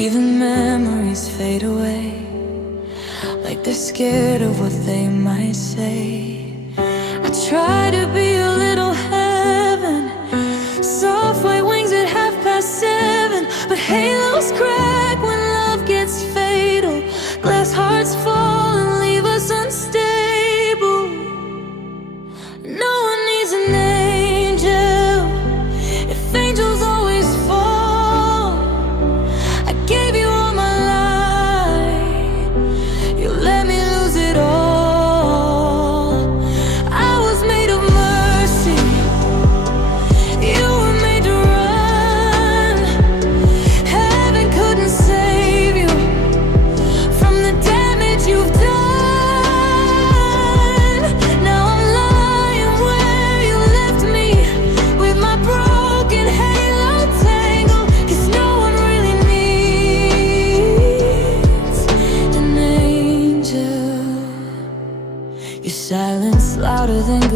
Even memories fade away, like they're scared of what they might say. I try to be a little help,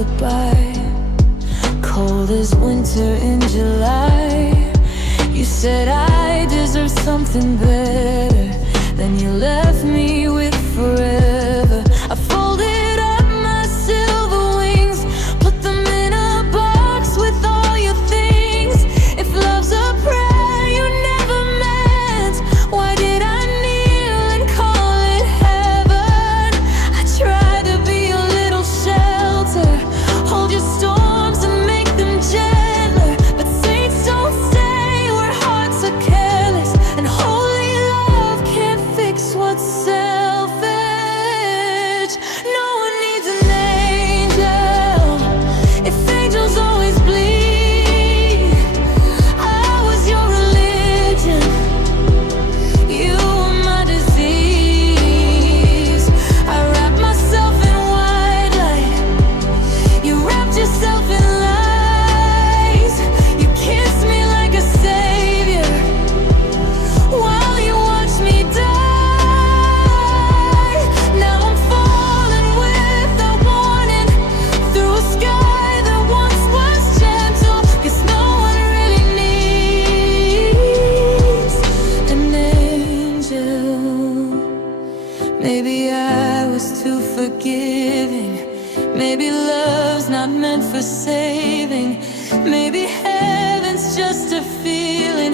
goodbye. Cold as winter in July. You said I deserve something better than you left me with forever. I folded up my silver wings, put them in a box with all your things. If love's a prayer you never meant, why did I kneel and call it heaven? I tried to be your little shelter, hold your storms and make them gentler. But saints don't stay where hearts are careless, and holy love can't fix what's selfish. No one needs an angel if angels always bleed. I was your religion, you were my disease. I wrapped myself in white light, you wrapped yourself in lies. You kissed me like a savior while you watched me die. Now I'm falling without warning through a sky that once was gentle. 'Cause no one really needs an angel. Maybe I was too forgiving. Maybe love's not meant for saving. Maybe heaven's just a feeling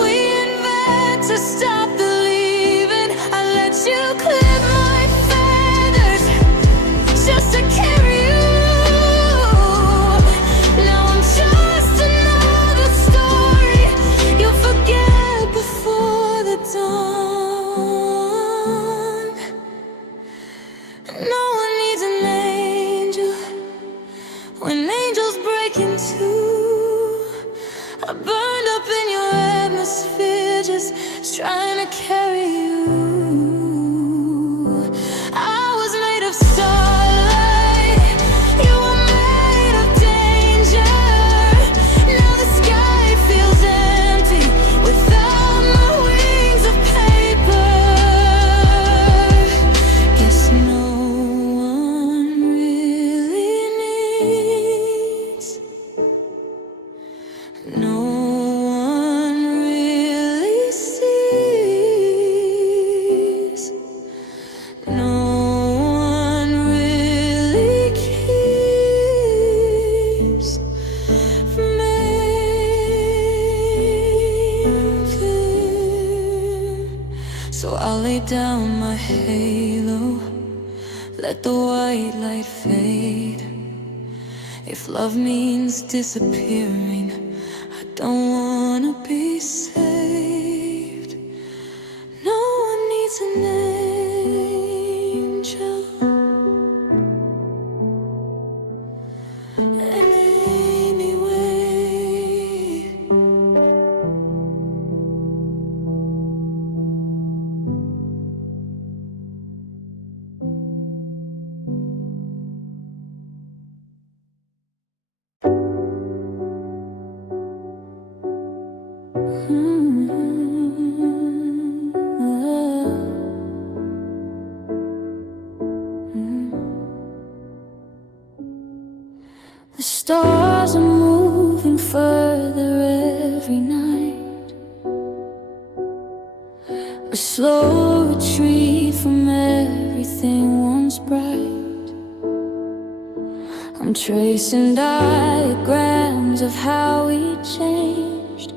we invent to stop believing. I let you clip my feathers just to carry you. Now I'm just another story you'll forget before the dawn. No one needs an angel when angels break in two. I burned up in your atmosphere just trying to carry you. I was made of starlight, you were made of danger. Now the sky feels empty without my wings of paper. Guess no one really needs, no one really sees, no one really keeps making. So I'll lay down my halo, let the white light fade. If love means disappearing, I don't wanna be saved. No one needs an angel. Anyway, the stars are moving further every night, a slow retreat from everything once bright. I'm tracing diagrams of how we changed,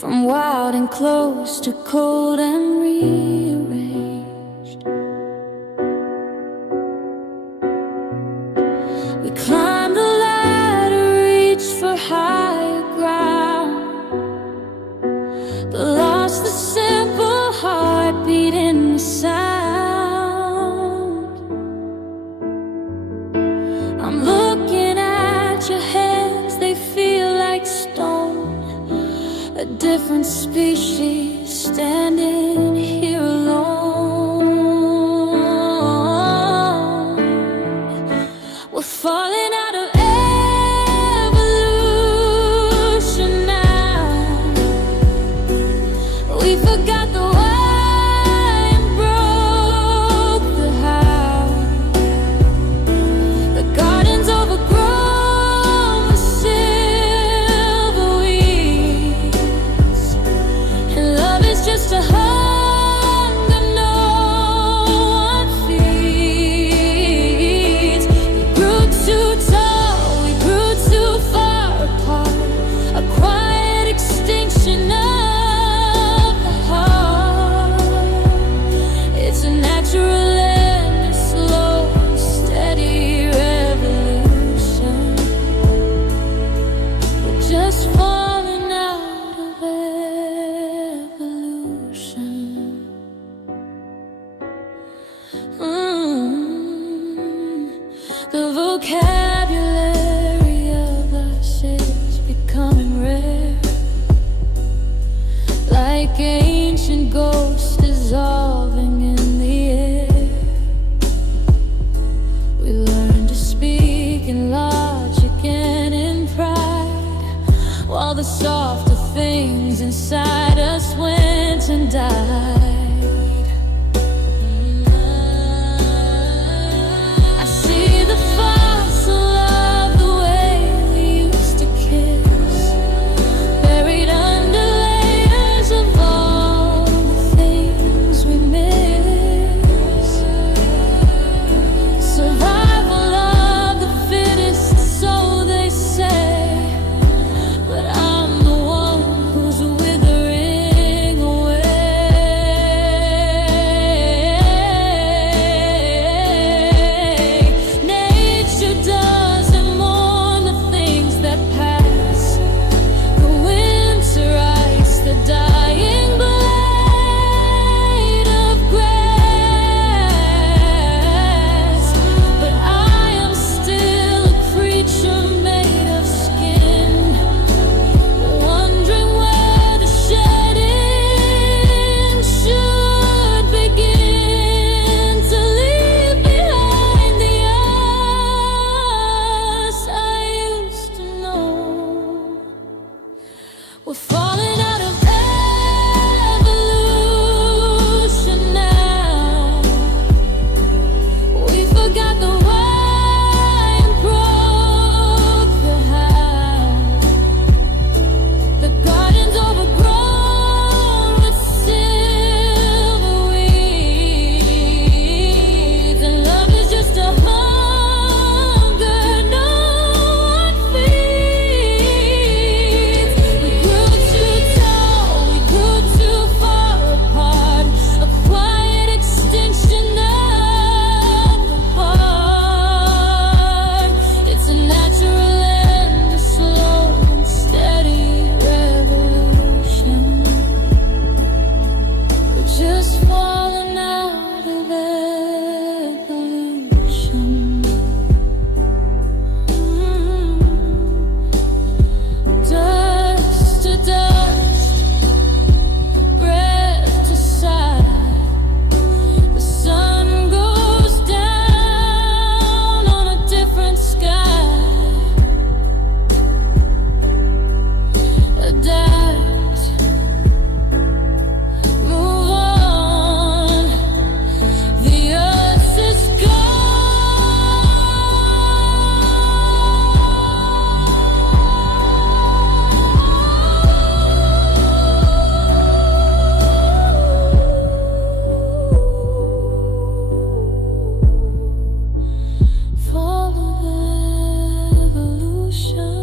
from wild and close to cold and rearranged. We climbed the ladder, reached for higher ground, but lost the simple heartbeat in the sound. I'm looking at your hands, they feel like stone, a different species standing here alone. We're falling out of evolution now. We forgot the why and broke the how. The garden's overgrown. All the softer things inside us went and died. I see the fossil of the way we used to kiss, buried under layers of all the things we miss. Survival of the fittest, so they say, but I'm the one who's withering away. Nature doesn't mourn the things that pass, the winter ice, the dying blade of grass. But I am still a creature made of skin, wondering where the shedding should begin, to leave behind the us I used to know. We're falling out of evolution now. We forgot the why and broke the how. The garden's overgrown with silver weeds, and love is just a hunger no one feeds. We grew too tall, we grew too far apart, a quiet extinction of the heart. It's a natural and a slow and steady revolution. We're just falling out of evolution. Dust to dust, breath to sigh. The sun goes down on a different sky. Adapt, move on. The earth is fall of evolution.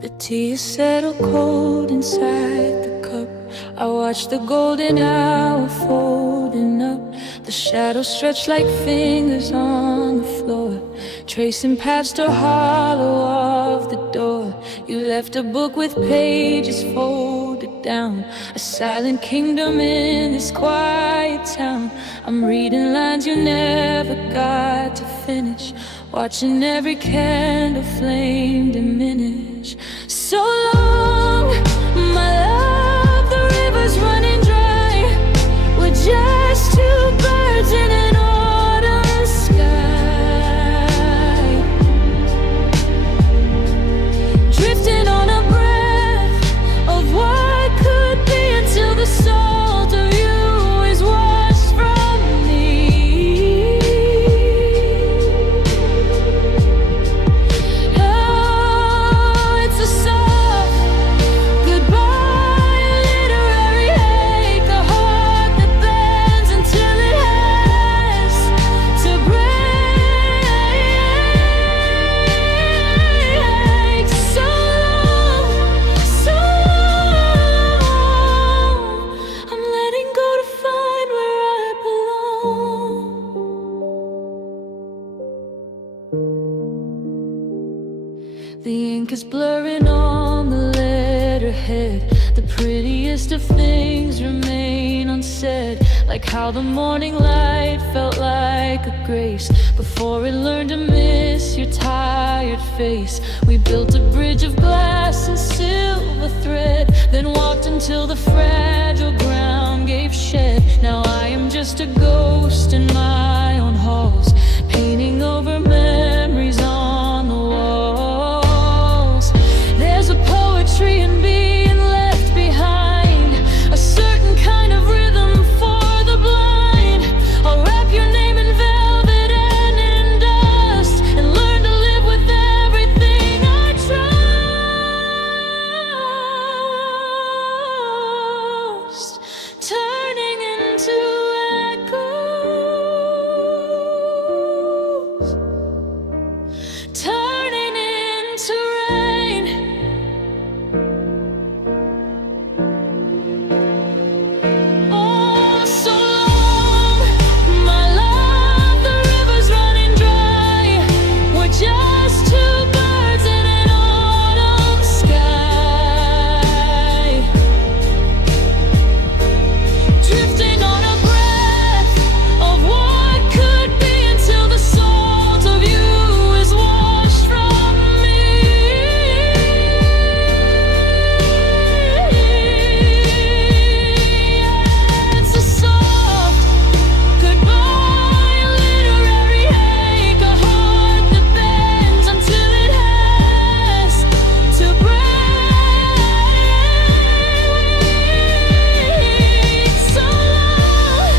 The tea is settled cold inside the cup. I watch the golden hour folding up. The shadows stretch like fingers on the floor, tracing past the hollow of the door. You left a book with pages folded down, a silent kingdom in this quiet town. I'm reading lines you never got to finish, watching every candle flame diminish. So long, my love, the river's running dry. We're just two birds in an autumn sky, drifting on a breath of what could be, until the salt of you is washed from me. Oh, it's a soft goodbye. like how the morning light felt like a grace before it learned to miss your tired face. We built a bridge of glass and silver thread, then walked until the fragile ground gave shed. Now I am just a ghost in my own halls, painting over memories on the walls. There's a poetry in being left behind, a certain kind of rhythm for the blind. I'll wrap your name in velvet and in dust, and learn to live with everything I trust, turning into echoes, turning into rain. Oh, so long, my love, the river's running dry. We're just two birds in an autumn sky, drifting on a breath of what could be until the salt of you is washed from me. It's a soft goodbye, a literary ache, a heart that bends until it has to break. So long,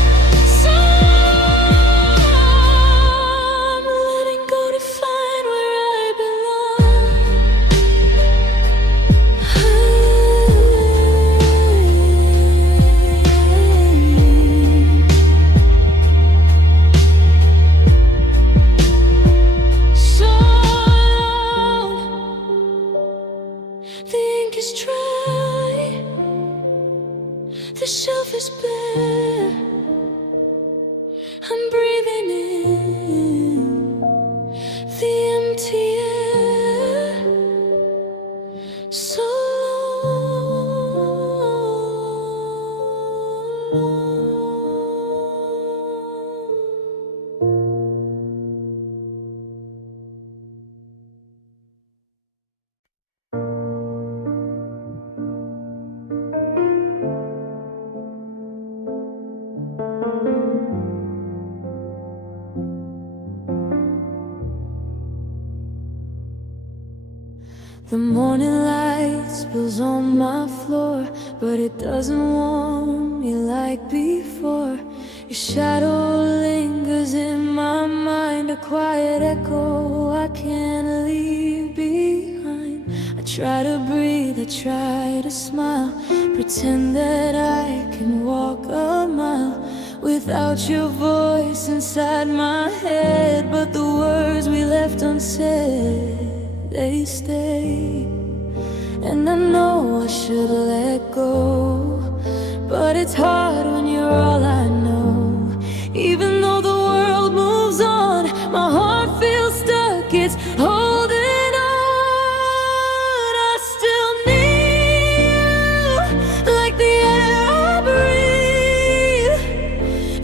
I'm letting go to find where I belong. So long, the ink is dry, the shelf is bare. I'm breathing in the empty air. So the morning light spills on my floor, but it doesn't warm me like before. Your shadow lingers in my mind, a quiet echo I can't leave behind. I try to breathe, I try to smile, pretend that I can walk a mile without your voice inside my head. But the words we left unsaid, they stay. And I know I should let go, but it's hard when you're all I know. Even though the world moves on, my heart feels stuck, it's holding on. I still need you, like the air I breathe.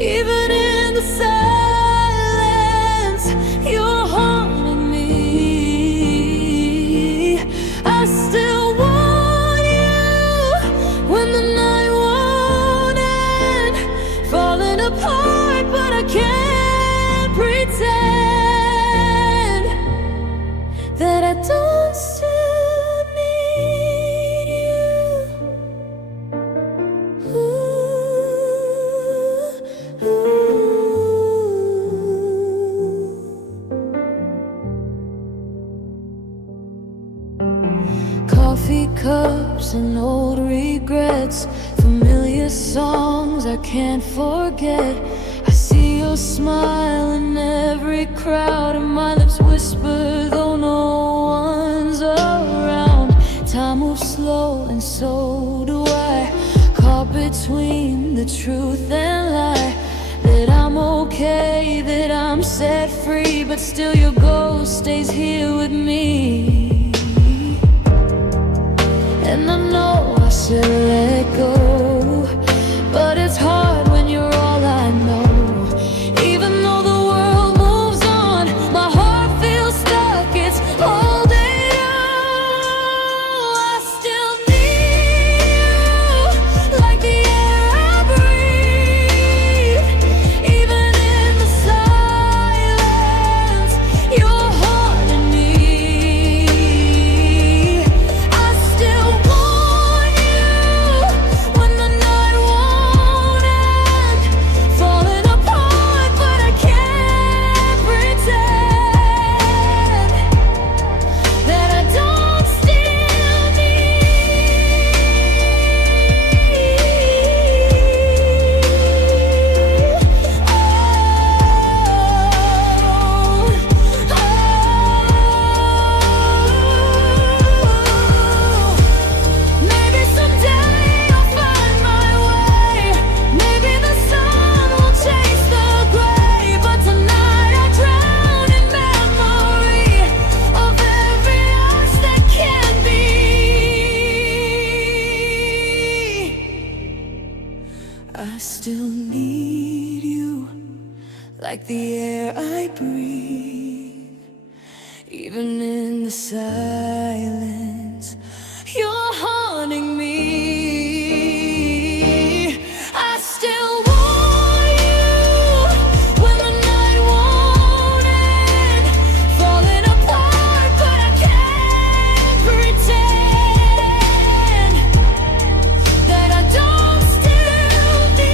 Even in the silence, you're haunting me. I still want you when the night won't end, falling apart, but I can't pretend that I don't still need you. Ooh, ooh. Coffee cups and old regrets, familiar songs I can't forget. I see your smile in every crowd, and my lips whisper though no one's around. Time moves slow and so do I, caught between the truth and lie. That I'm okay, that I'm set free, but still your ghost stays here with me. And I know I should let go, but it's hard when you're all I still need you, like the air I breathe. Even in the silence, you're haunting me. I still want you when the night won't end. Falling apart, but I can't pretend that I don't still need.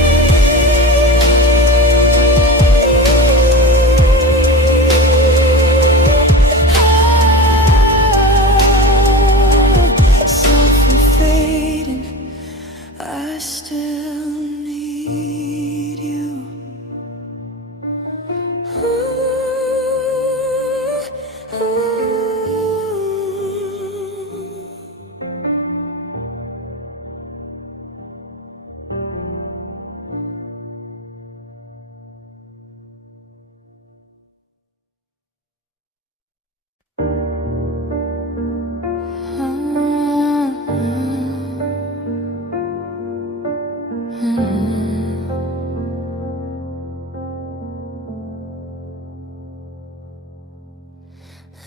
Softly fading, I still need you.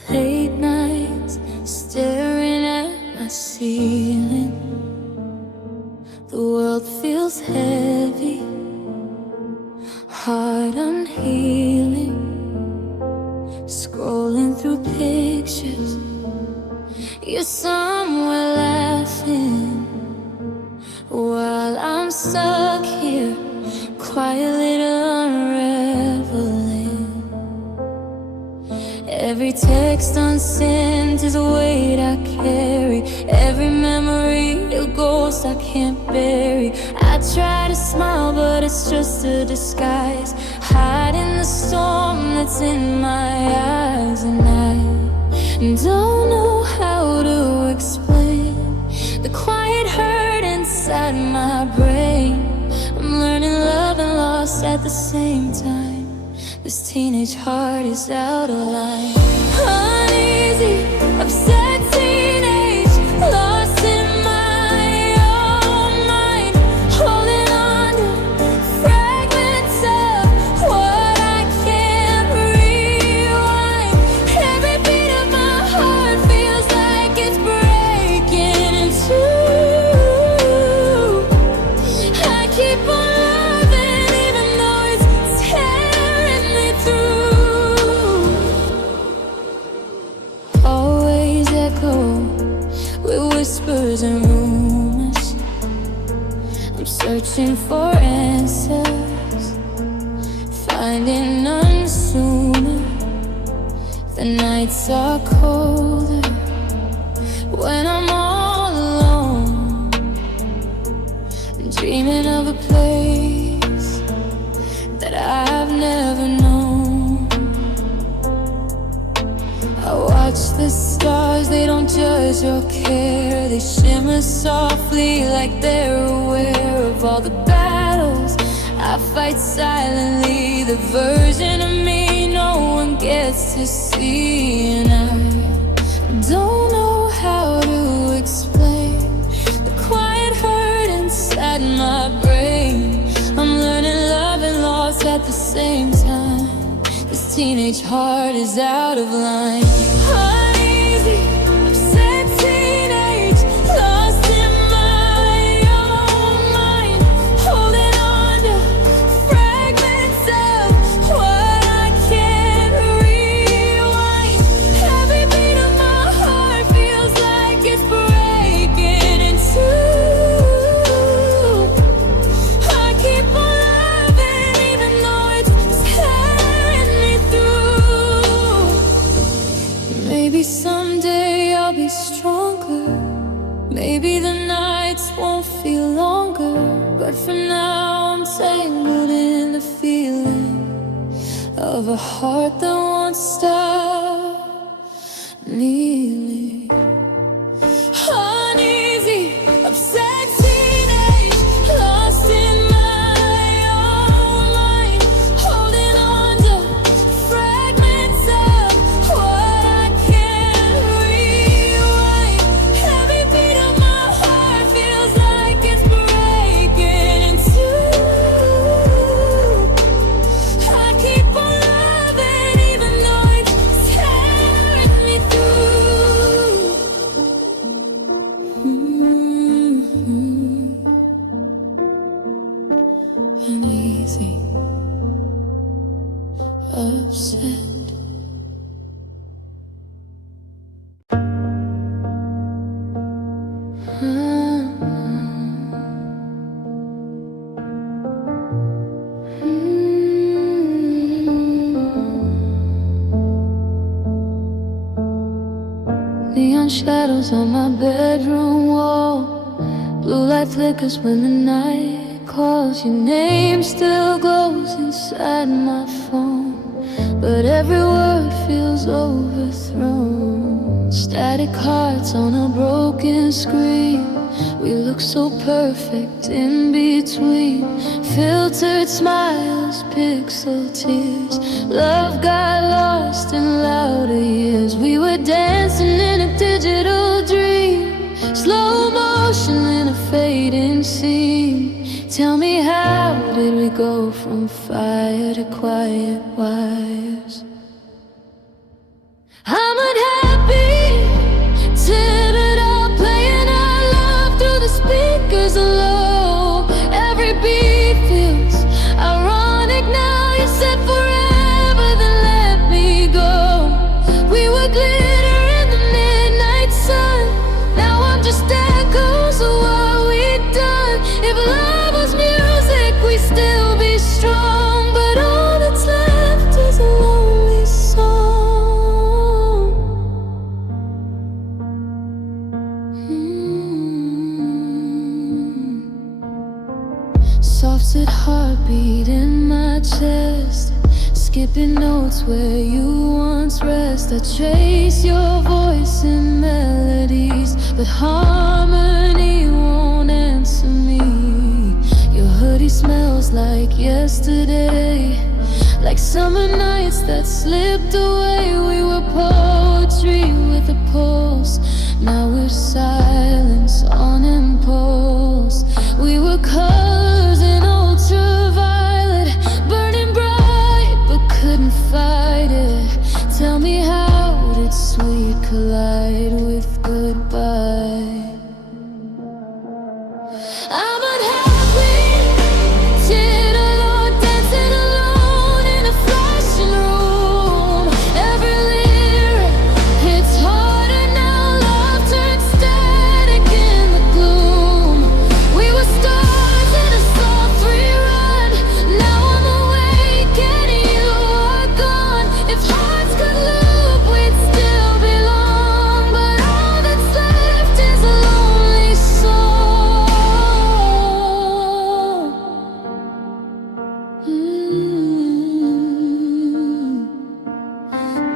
Late nights, staring at my ceiling. The world feels heavy, heart unhealing. Scrolling through pictures, you're somewhere laughing, while I'm stuck here, quietly unraveling. Every text unsent is a weight I carry. Every memory a ghost I can't bury. I try to smile, but it's just a disguise, hiding the storm that's in my eyes. And I don't know how to explain the quiet hurt inside my brain. I'm learning love and loss at the same time. This teenage heart is out of line. Uneasy, upset teenage, lost in my own mind, holding on to fragments of what I can't rewind. Every beat of my heart feels like it's breaking in two. I keep on loving even though it's tearing me through. Always echo with whispers and rumors. I'm searching for answers, finding none sooner. The nights are colder when I'm all alone, dreaming of a place that I've never known. I watch the stars, they don't judge or care. They shimmer softly like they're aware of all the battles I fight silently. The version of me no one gets to see. And I don't know how to explain the quiet hurt inside my brain. I'm learning love and loss at the same time. This teenage heart is out of line. Uneasy, upset teenage, lost in my own mind, holding on to fragments of what I can't rewind. Every beat of my heart feels like it's breaking in two. I keep on loving even though it's tearing me through. Maybe someday I'll be stronger. Maybe the nights won't feel longer. But for now I'm tangled in the feeling of a heart that won't stop kneeling. Uneasy, upset teenage, lost in my own mind, holding on to fragments of what I can't rewind. Every beat of my heart feels like it's breaking in two. uneasy, upset. Neon shadows on my bedroom wall. Blue light flickers when the night calls. Your name still glows inside my phone, but every word feels overthrown. Static hearts on a broken screen. We look so perfect in between. Filtered smiles, pixel tears. Love got lost in louder years. We were dancing in a digital dream. Slow motion in a fading scene. Tell me, how did we go from fire to quiet wires? I'm unhappy, teared it up, playing our love through the speakers low. Every beat feels ironic now. You said forever, then let me go. We were glitter in the midnight sun. Now I'm just echoes of what we'd done. If love was music, we'd still be strong, but all that's left is a lonely song. Soft heartbeat in my chest, skipping notes where you once rest. I trace your voice in melodies, but harmony won't answer me. Your hoodie smells like yesterday, like summer nights that slipped away. We were poetry with a pulse. Now we're silence on impulse. We were colors in ultraviolet, burning bright but couldn't fight it. Tell me, how did sweet collide with goodbye? I'm unhappy, teared alone, dancing alone in a flashing room. Every lyric hits harder now. Love turned static in the gloom. We were stars in a soft rerun. Now I'm awake and you are gone. If hearts could loop, we'd still belong, but all that's left is a lonely soul.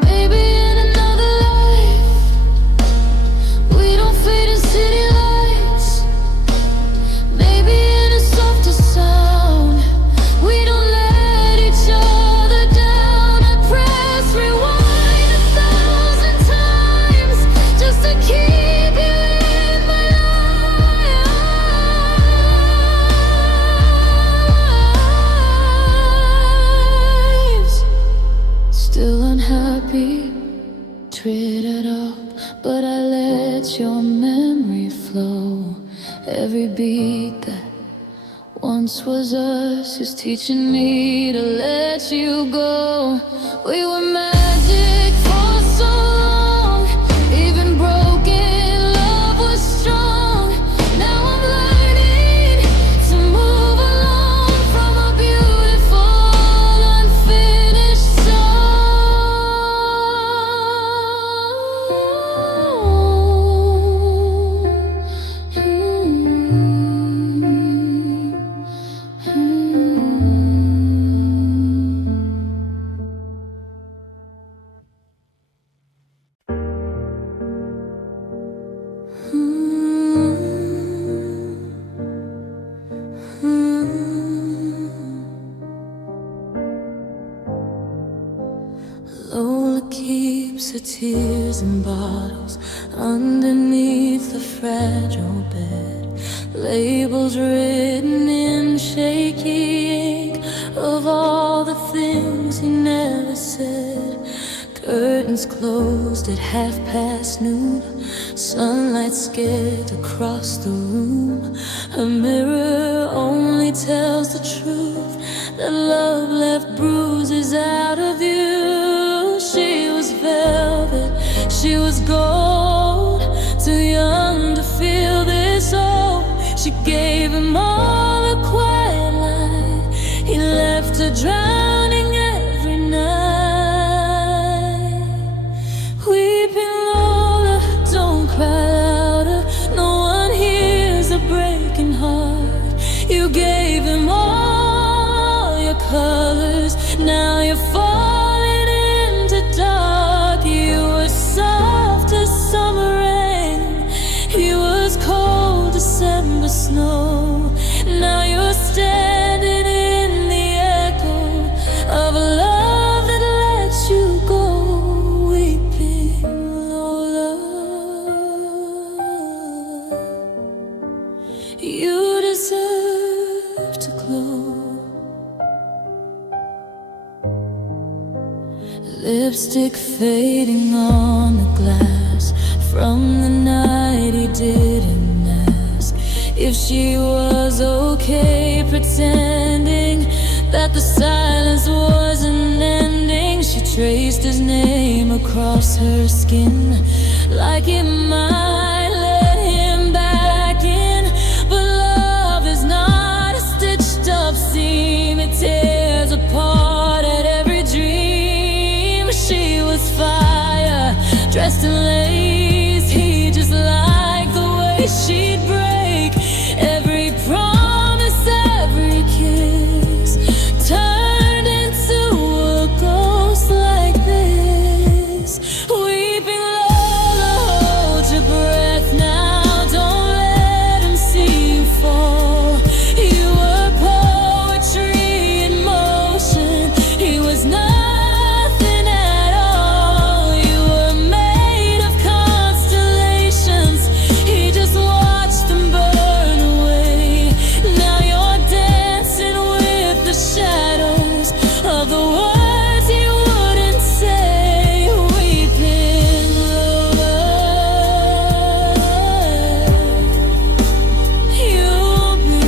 Maybe in another life we don't fade in city lights. Maybe in a softer sound we don't let each other down. I press rewind 1,000 times just to keep you in my lives. Still unhappy, treated up, but I let your memory flow. Every beat that once was us is teaching me to let you go. We were magic for so long, even broken love was strong. Now I'm learning to move along from a beautiful unfinished Lola keeps her tears in bottles underneath the fragile bed. Labels written in shaky ink of all the things he never said. Curtains closed at noon. Sunlight scared across the room. A mirror only tells the truth, that love left bruises out of you. She was velvet, she was gold, too young to feel this old. She gave him all a quiet light, he left her drowning every night. Weeping Lola, don't cry louder, no one hears a breaking heart. You gave him all your colors, now you're falling into dark. You were soft as summer rain, he was cold December snow. Now you're standing in the echo of a love that lets you go. Weeping Lola, you deserve to glow. Lipstick fading on the glass from the night he didn't ask if she was okay, pretending that the silence wasn't ending. She traced his name across her skin like it might let him back in. But love is not a stitched up seam, it tears apart at every dream. She was fire, dressed in lace, he just liked the way she'd break every promise, every kiss turned into a ghost like this. Weeping Lola, hold your breath now, don't let him see you fall. You were poetry in motion, he was nothing at all. You were made of constellations, he just watched them burn away. Now you're dancing with the shadows of the words he wouldn't say. Weeping Lola, you'll be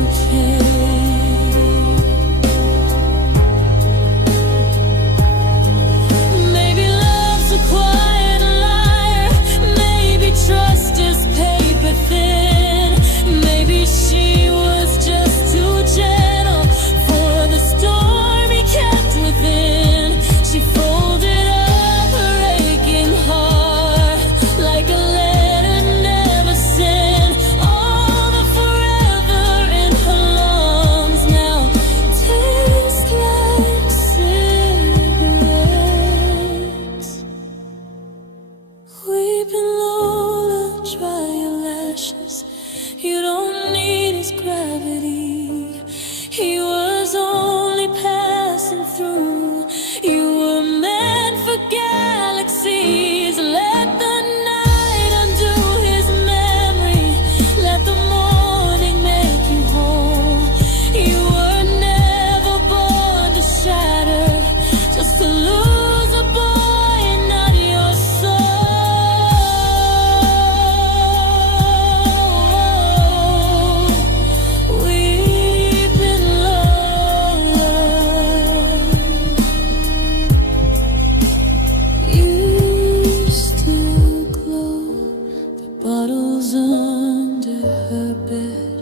okay. Maybe love's a quiet liar, maybe trust is paper thin. Maybe she was just too gentle for the storm he kept within. She folded up her aching heart like a letter never sent. All the forever in her lungs now taste like cigarettes. Weeping Lola, dry your lashes, you don't need his gravity. He was only passing through. You were meant for galaxies. Let the night undo his memory, let the morning make you whole. You were never born to shatter, just to lose a boy and not your soul. Weeping Lola, used to glow. The bottles under her bed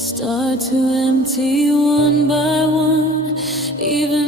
start to empty one by one, even